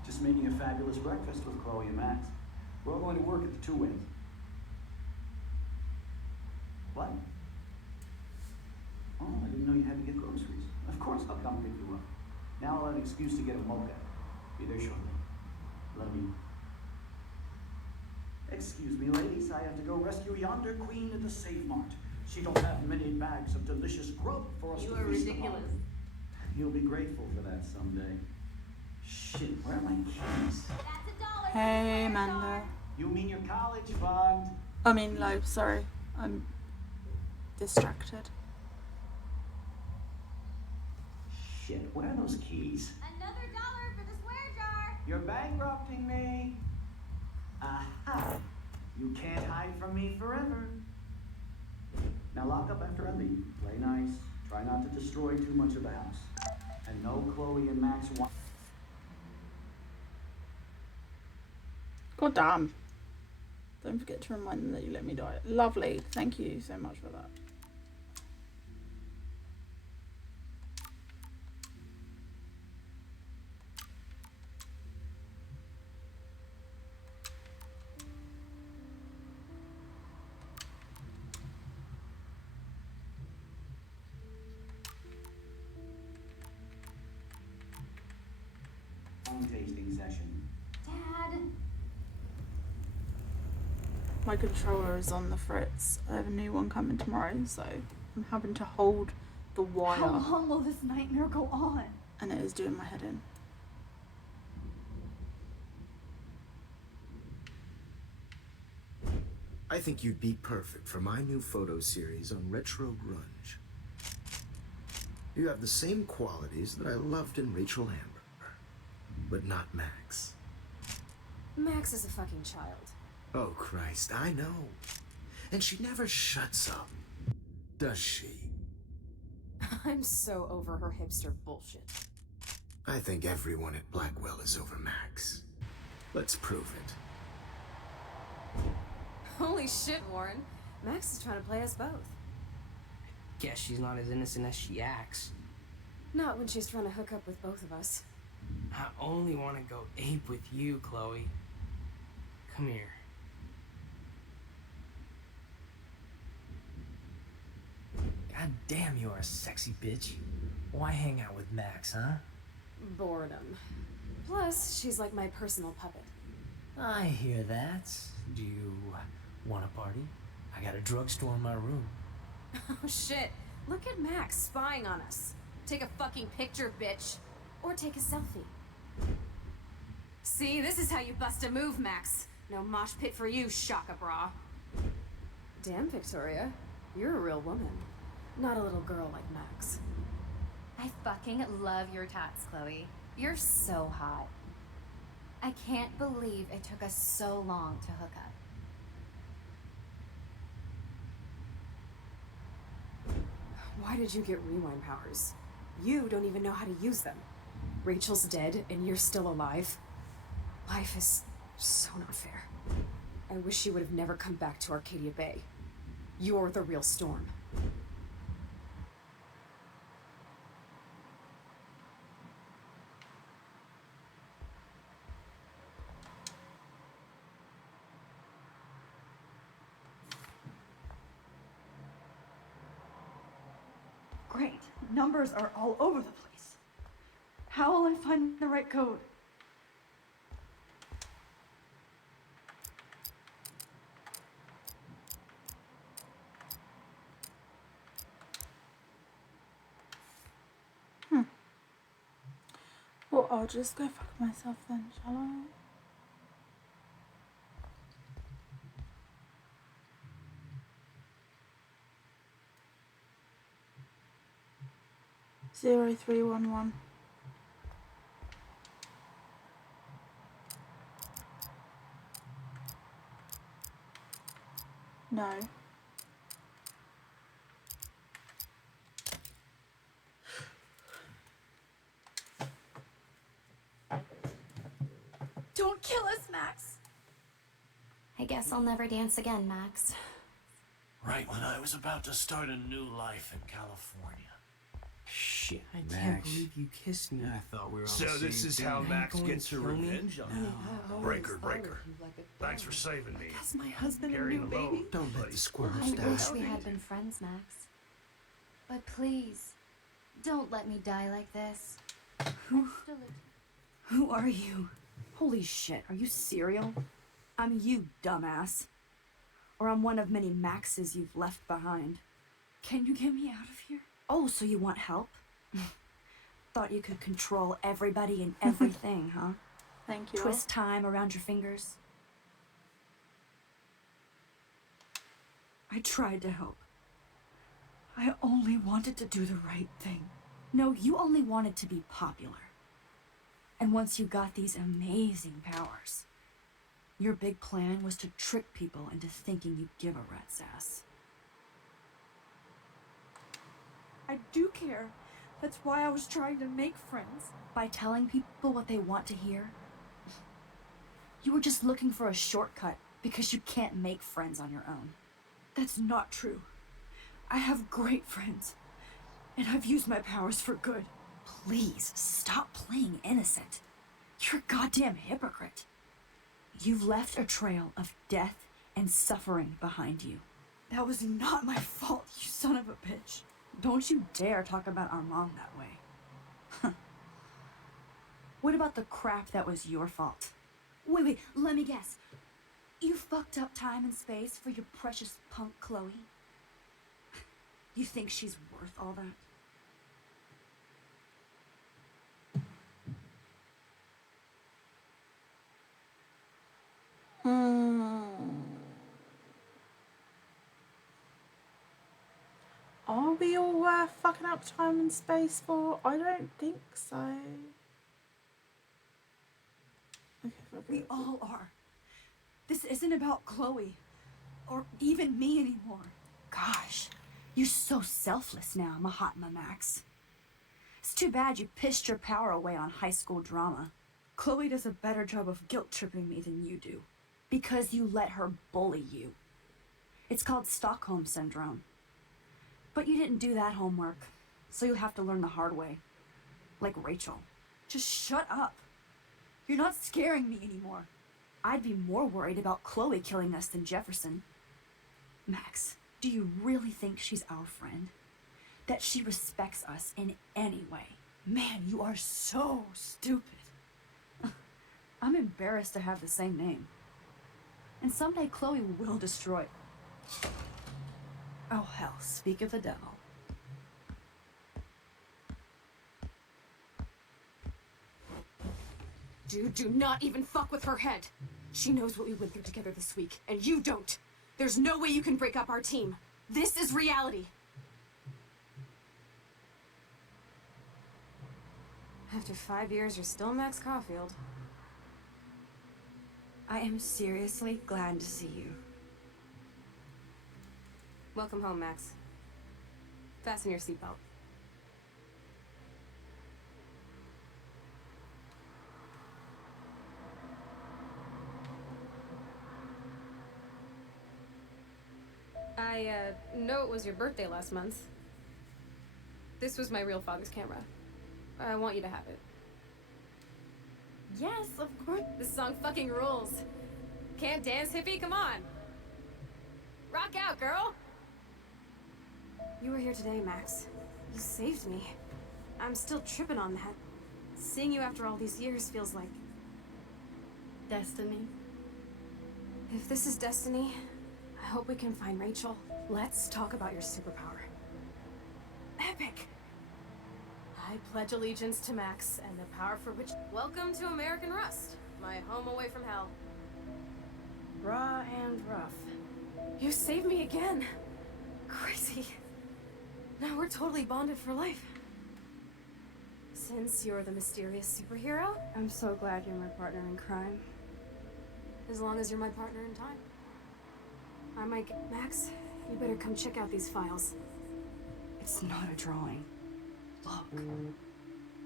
Just making a fabulous breakfast with Chloe and Max. We're all going to work at the Two Wings. What? Oh, I didn't know you had to get groceries. Of course I'll come pick you up. Now I'll have an excuse to get a mocha. Be there shortly. Love you. Excuse me, ladies. I have to go rescue yonder queen at the Save Mart. She don't have many bags of delicious grub for us You to are feast ridiculous. upon. You'll be grateful for that someday. Shit, where are my keys? Hey, Amanda. You mean your college fund? I mean, Loeb, sorry. I'm distracted. Shit, where are those keys? Another $1 for the swear jar. You're bankrupting me. Aha! You can't hide from me forever. Now lock up after I leave. Play nice. Try not to destroy too much of the house. And no Chloe and Max want. God damn. Don't forget to remind them that you let me die. Lovely. Thank you so much for that. Wine tasting session. Dad. My controller is on the fritz. I have a new one coming tomorrow, so I'm having to hold the wire. How long will this nightmare go on? And it is doing my head in. I think you'd be perfect for my new photo series on retro grunge. You have the same qualities that I loved in Rachel Amber, but not Max. Max is a fucking child. Oh, Christ, I know. And she never shuts up. Does she? I'm so over her hipster bullshit. I think everyone at Blackwell is over Max. Let's prove it. Holy shit, Warren. Max is trying to play us both. Guess she's not as innocent as she acts. Not when she's trying to hook up with both of us. I only want to go ape with you, Chloe. Come here. God damn, you're a sexy bitch. Why hang out with Max, huh? Boredom. Plus, she's like my personal puppet. I hear that. Do you want a party? I got a drugstore in my room. Oh shit. Look at Max spying on us. Take a fucking picture, bitch. Or take a selfie. See, this is how you bust a move, Max. No mosh pit for you, Shaka Bra. Damn, Victoria. You're a real woman. Not a little girl like Max. I fucking love your tats, Chloe. You're so hot. I can't believe it took us so long to hook up. Why did you get rewind powers? You don't even know how to use them. Rachel's dead and you're still alive. Life is so not fair. I wish she would have never come back to Arcadia Bay. You're the real Storm. Great. Numbers are all over the place. How will I find the right code? Well, I'll just go fuck myself then, shall I? Zero 311. No. Don't kill us, Max! I guess I'll never dance again, Max. Right when I was about to start a new life in California. Shit, I Max. can't believe you kissed me. I thought we were on So the same this is team. how Ain't Max going gets to her kill me? revenge on me. Breaker, breaker. Thanks for saving me. That's my husband and Carrying new the load. baby. Don't let the squirrels I down. wish we had been friends, Max. But please, don't let me die like this. Who are you? Holy shit, are you serial? I'm you, dumbass. Or I'm one of many Maxes you've left behind. Can you get me out of here? Oh, so you want help? Thought you could control everybody and everything, huh? Thank you. Twist time around your fingers. I tried to help. I only wanted to do the right thing. No, you only wanted to be popular. And once you got these amazing powers, your big plan was to trick people into thinking you give a rat's ass. I do care. That's why I was trying to make friends. By telling people what they want to hear? You were just looking for a shortcut because you can't make friends on your own. That's not true. I have great friends, and I've used my powers for good. Please, stop playing innocent. You're a goddamn hypocrite. You've left a trail of death and suffering behind you. That was not my fault, you son of a bitch. Don't you dare talk about our mom that way. What about the crap that was your fault? Wait, let me guess. You fucked up time and space for your precious punk Chloe? You think she's worth all that? Are we all worth fucking up time and space for? I don't think so. Okay, We all are. This isn't about Chloe. Or even me anymore. Gosh, You're so selfless now, Mahatma Max. It's too bad you pissed your power away on high school drama. Chloe does a better job of guilt-tripping me than you do. Because you let her bully you. It's called Stockholm Syndrome. But you didn't do that homework, so you'll have to learn the hard way. Like Rachel. Just shut up. You're not scaring me anymore. I'd be more worried about Chloe killing us than Jefferson. Max, do you really think she's our friend? That she respects us in any way? Man, you are so stupid. I'm embarrassed to have the same name. And someday Chloe will destroy it. Oh hell, speak of the devil. Dude, do not even fuck with her head. She knows what we went through together this week, and you don't. There's no way you can break up our team. This is reality. After 5 years, you're still Max Caulfield. I am seriously glad to see you. Welcome home, Max. Fasten your seatbelt. I know it was your birthday last month. This was my real father's camera. I want you to have it. Yes, of course. This song fucking rules. Can't dance, hippie? Come on. Rock out, girl! You were here today, Max. You saved me. I'm still tripping on that. Seeing you after all these years feels like... destiny. If this is destiny, I hope we can find Rachel. Let's talk about your superpower. Epic! I pledge allegiance to Max and the power for which... Welcome to American Rust, my home away from hell. Raw and rough. You saved me again. Crazy. Now we're totally bonded for life. Since you're the mysterious superhero, I'm so glad you're my partner in crime. as long as you're my partner in time. I might get... Max, you better come check out these files. It's not a drawing. Look.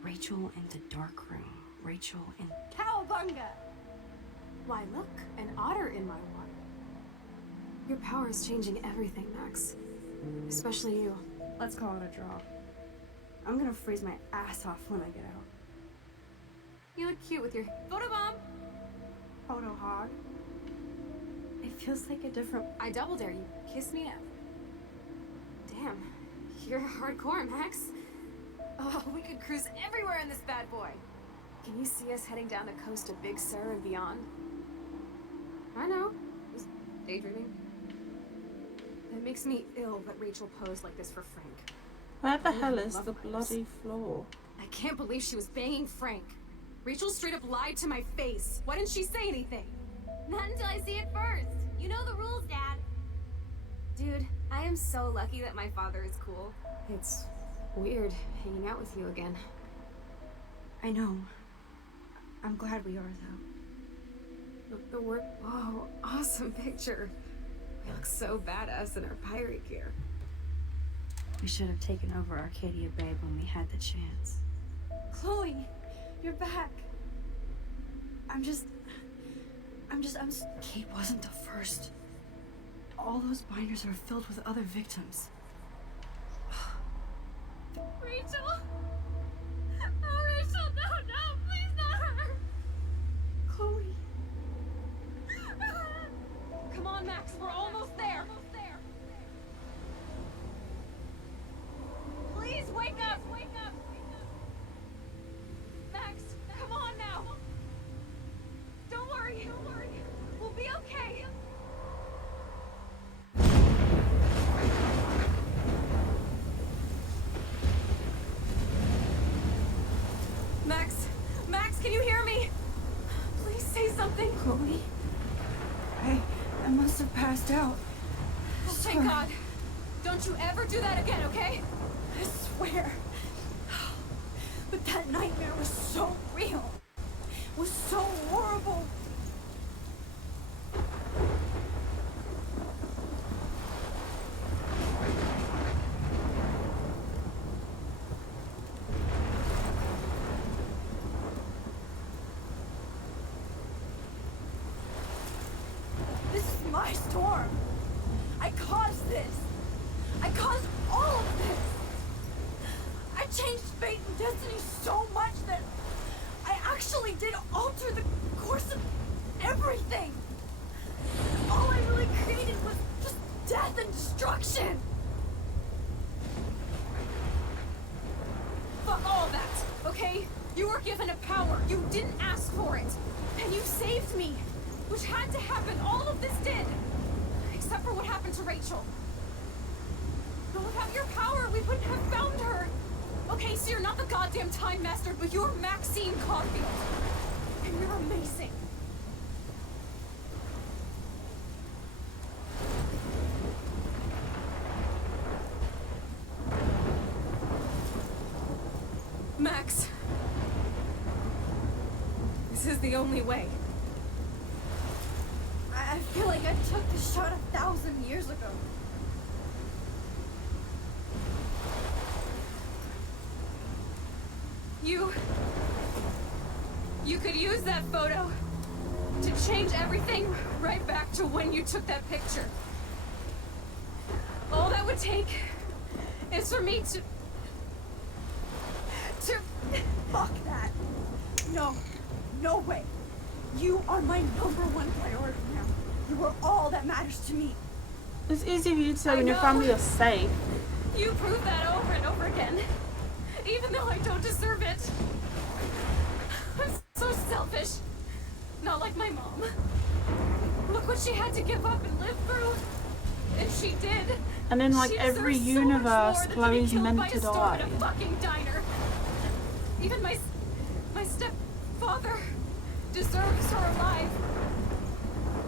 Rachel in the dark room. Rachel in... Cowabunga! Why, look, an otter in my water. Your power is changing everything, Max. Especially you. Let's call it a draw. I'm gonna freeze my ass off when I get out. You look cute with your photobomb. Photo hog. It feels like a different... I double dare you. Kiss me now. Damn, you're hardcore, Max. Oh, we could cruise everywhere in this bad boy. Can you see us heading down the coast of Big Sur and beyond? I know. Just daydreaming. It makes me ill that Rachel posed like this for Frank. Where the hell is the bloody floor? I can't believe she was banging Frank. Rachel straight up lied to my face. Why didn't she say anything? Not until I see it first. You know the rules, Dad. Dude, I am so lucky that my father is cool. It's weird hanging out with you again. I know. I'm glad we are, though. The word... Whoa, awesome picture. We look so badass in our pirate gear. We should have taken over Arcadia Bay when we had the chance. Chloe, you're back. Kate wasn't the first. All those binders are filled with other victims. Rachel! Oh, Rachel, no, please not her! Chloe. Come on, Max, we're almost there. Please wake up! Wake up! Max, come on now! Don't worry. We'll be okay. Max, can you hear me? Please say something. Chloe? I must have passed out. Oh, thank God. Don't you ever do that again, okay? I swear. But that nightmare was so real. It was so horrible. my storm. I caused this. I caused all of this. I changed fate and destiny so much that I actually did alter the course of everything. All I really created was just death and destruction. Fuck all that, okay? You were given a power. You didn't ask for it. And you saved me, which had to happen. All of this did. Except for what happened to Rachel. But without your power, we wouldn't have found her. Okay, so you're not the goddamn Time Master, but you're Maxine Caulfield. And you're amazing. Max. This is the only way. I feel like I took the shot 1,000 years ago. You could use that photo to change everything right back to when you took that picture. All that would take is for me to... Fuck that. No. No way. You are my #1 priority now. You are all that matters to me. It's easy for you to say when your family are safe. You prove that over and over again. Even though I don't deserve it. I'm so selfish. Not like my mom. Look what she had to give up and live through. And she did. And in like every universe, Chloe's meant to die. In a fucking diner. Even my stepfather deserves her alive.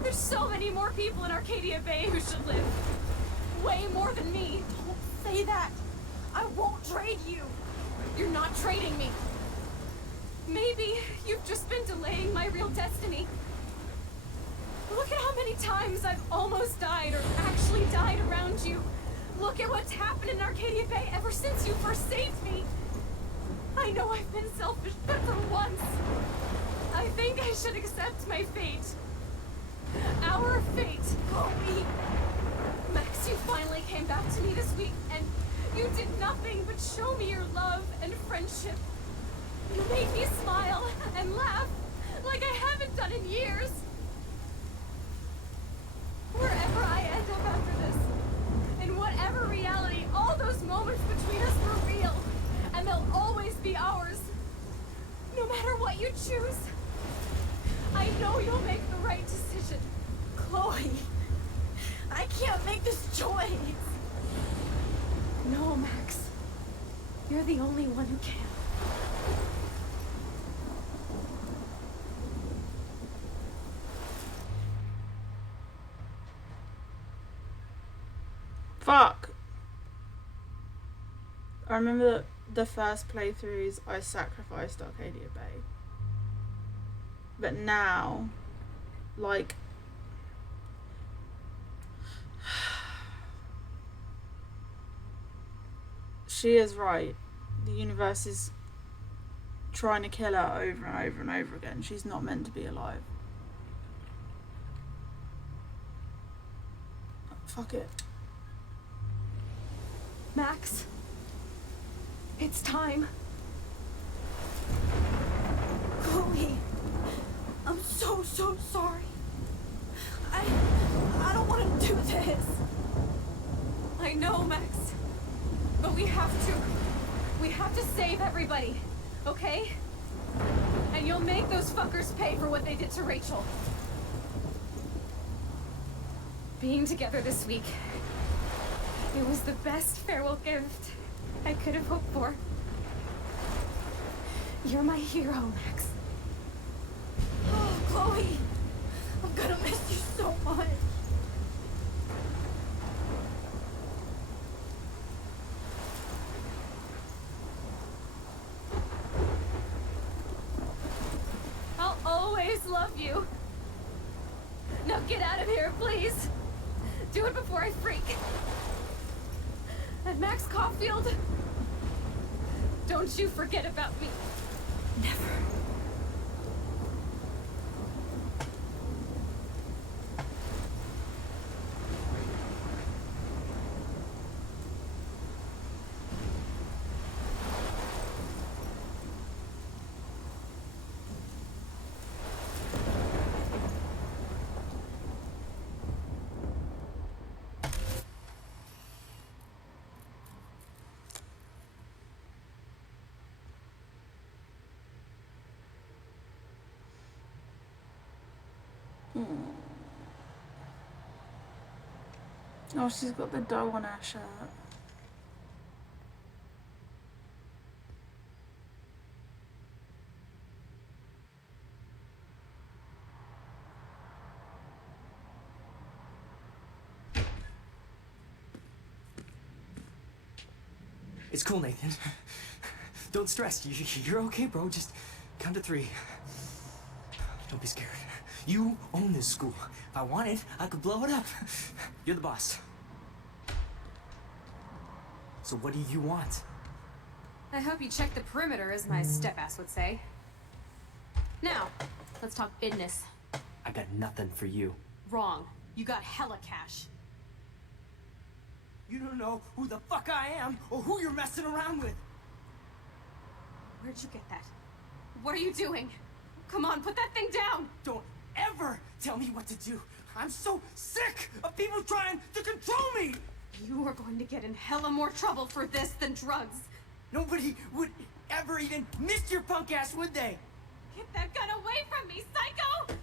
There's so many more people in Arcadia Bay who should live. Way more than me. Don't say that. I won't trade you. You're not trading me. Maybe you've just been delaying my real destiny. Look at how many times I've almost died or actually died around you. Look at what's happened in Arcadia Bay ever since you first saved me. I know I've been selfish, but for once, I think I should accept my fate. Our fate, Chloe. Max, you finally came back to me this week, and you did nothing but show me your love and friendship. You made me smile and laugh like I haven't done in years. Wherever I end up after this, in whatever reality, all those moments between us were real, and they'll always be ours. No matter what you choose, I know you'll make the right decision. Chloe, I can't make this choice. No, Max. You're the only one who can. Fuck. I remember the first playthroughs I sacrificed Arcadia Bay. But now, like... she is right. The universe is trying to kill her over and over and over again. She's not meant to be alive. Fuck it. Max, it's time. Chloe, I'm so sorry. I don't want to do this. I know, Max, but we have to. We have to save everybody, okay? And you'll make those fuckers pay for what they did to Rachel. Being together this week, it was the best farewell gift I could have hoped for. You're my hero, Max. Oh, Chloe, I'm gonna miss you so much. I'll always love you. Now get out of here, please. Do it before I freak. And Max Caulfield, don't you forget about me. Never. Oh, she's got the dough on her shirt. It's cool, Nathan. Don't stress. You're okay, bro. Just count to 3. Don't be scared. You own this school. If I wanted, I could blow it up. You're the boss. So what do you want? I hope you check the perimeter, as my step-ass would say. Now, let's talk business. I got nothing for you. Wrong. You got hella cash. You don't know who the fuck I am or who you're messing around with. Where'd you get that? What are you doing? Come on, put that thing down! Don't ever tell me what to do. I'm so sick of people trying to control me! You are going to get in hella more trouble for this than drugs. Nobody would ever even miss your punk ass, would they? Get that gun away from me, psycho!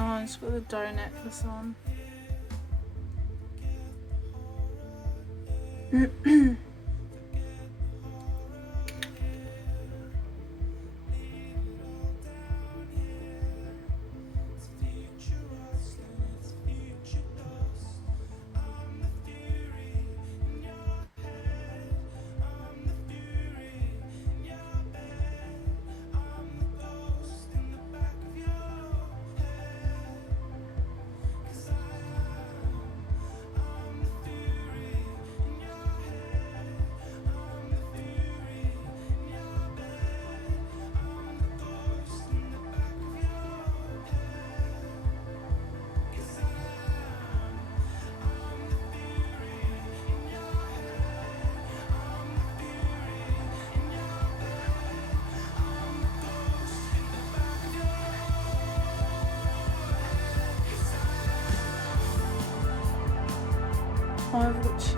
Oh, it's got the dough necklace on. Oh, I've got chills.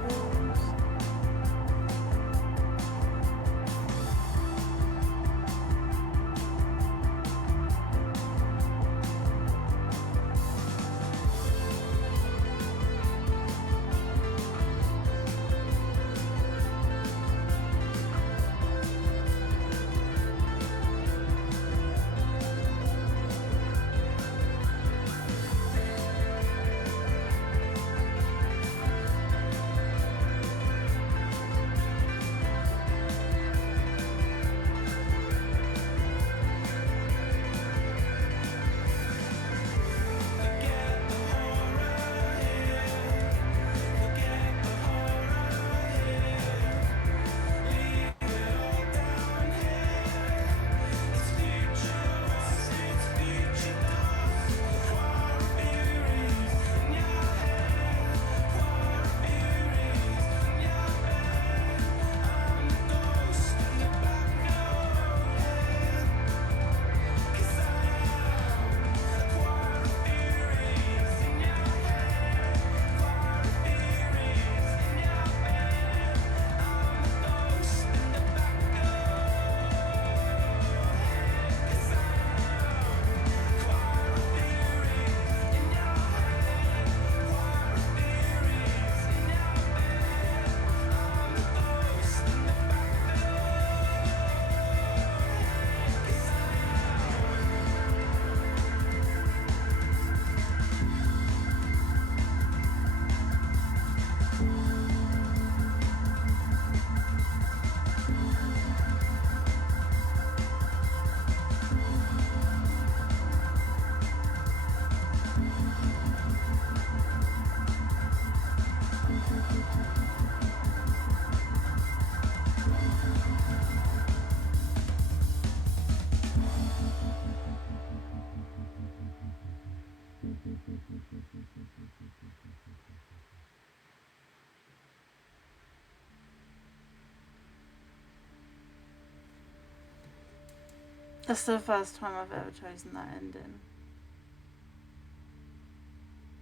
That's the first time I've ever chosen that ending.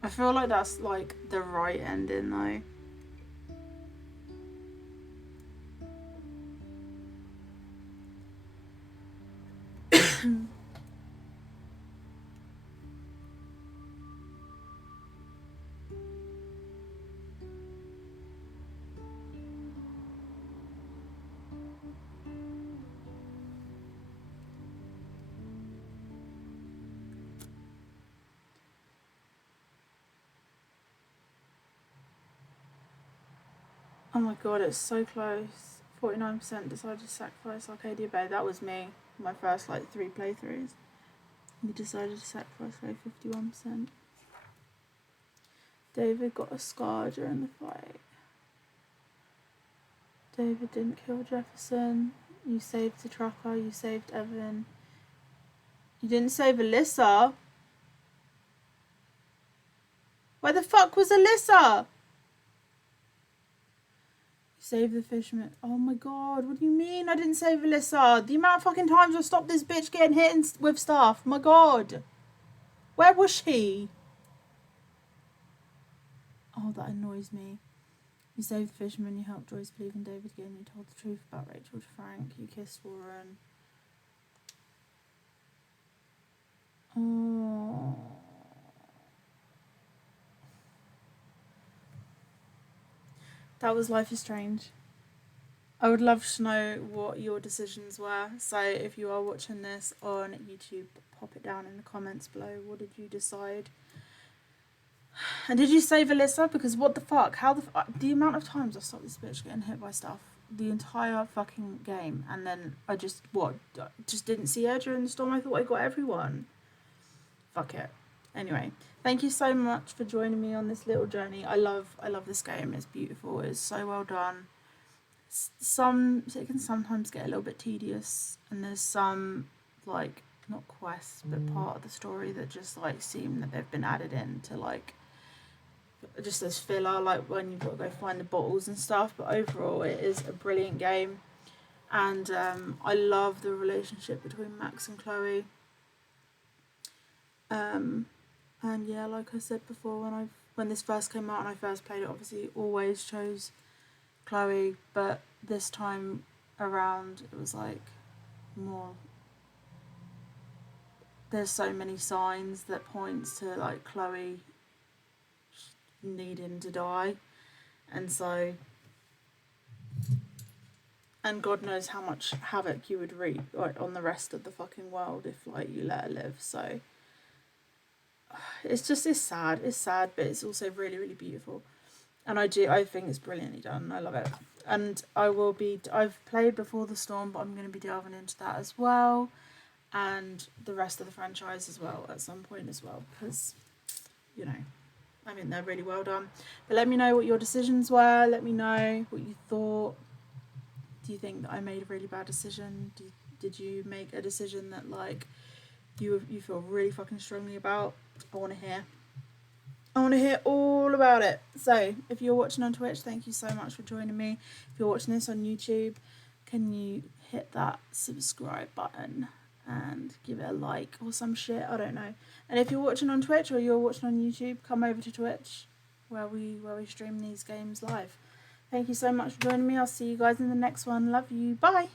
I feel like that's like the right ending though. Oh my god, it's so close. 49% decided to sacrifice Arcadia Bay. That was me. My first like 3 playthroughs. We decided to sacrifice like 51%. David got a scar during the fight. David didn't kill Jefferson. You saved the trucker. You saved Evan. You didn't save Alyssa. Where the fuck was Alyssa? Save the fisherman. Oh my god, what do you mean I didn't save Alyssa? The amount of fucking times I stopped this bitch getting hit with stuff. My god. Where was she? Oh, that annoys me. You saved the fisherman, you helped Joyce believe in David again, you told the truth about Rachel to Frank, you kissed Warren. Oh. That was Life is Strange. I would love to know what your decisions were. So if you are watching this on YouTube, pop it down in the comments below. What did you decide? And did you save Alyssa? Because what the fuck? How the amount of times I stopped this bitch getting hit by stuff the entire fucking game, and then I just didn't see her during the storm. I thought I got everyone. Fuck it. Anyway, thank you so much for joining me on this little journey. I love this game. It's beautiful. It's so well done. It can sometimes get a little bit tedious, and there's some like not quests but part of the story that just like seem that they've been added in to like just as filler, like when you've got to go find the bottles and stuff. But overall it is a brilliant game, and I love the relationship between Max and Chloe. And yeah, like I said before, when when this first came out and I first played it, obviously always chose Chloe, but this time around it was like more, there's so many signs that points to like Chloe needing to die, and so, and God knows how much havoc you would wreak like on the rest of the fucking world if like you let her live. So it's sad, but it's also really, really beautiful, and I think it's brilliantly done. I love it, and I've played Before the Storm, but I'm going to be delving into that as well, and the rest of the franchise as well at some point as well, because, you know, I mean, they're really well done. But let me know what your decisions were. Let me know what you thought. Do you think that I made a really bad decision? Did you make a decision that like you feel really fucking strongly about? I want to hear all about it. So if you're watching on Twitch, thank you so much for joining me. If you're watching this on YouTube, can you hit that subscribe button and give it a like or some shit? I don't know. And if you're watching on Twitch or you're watching on YouTube, come over to Twitch where we stream these games live. Thank you so much for joining me. I'll see you guys in the next one. Love you. Bye.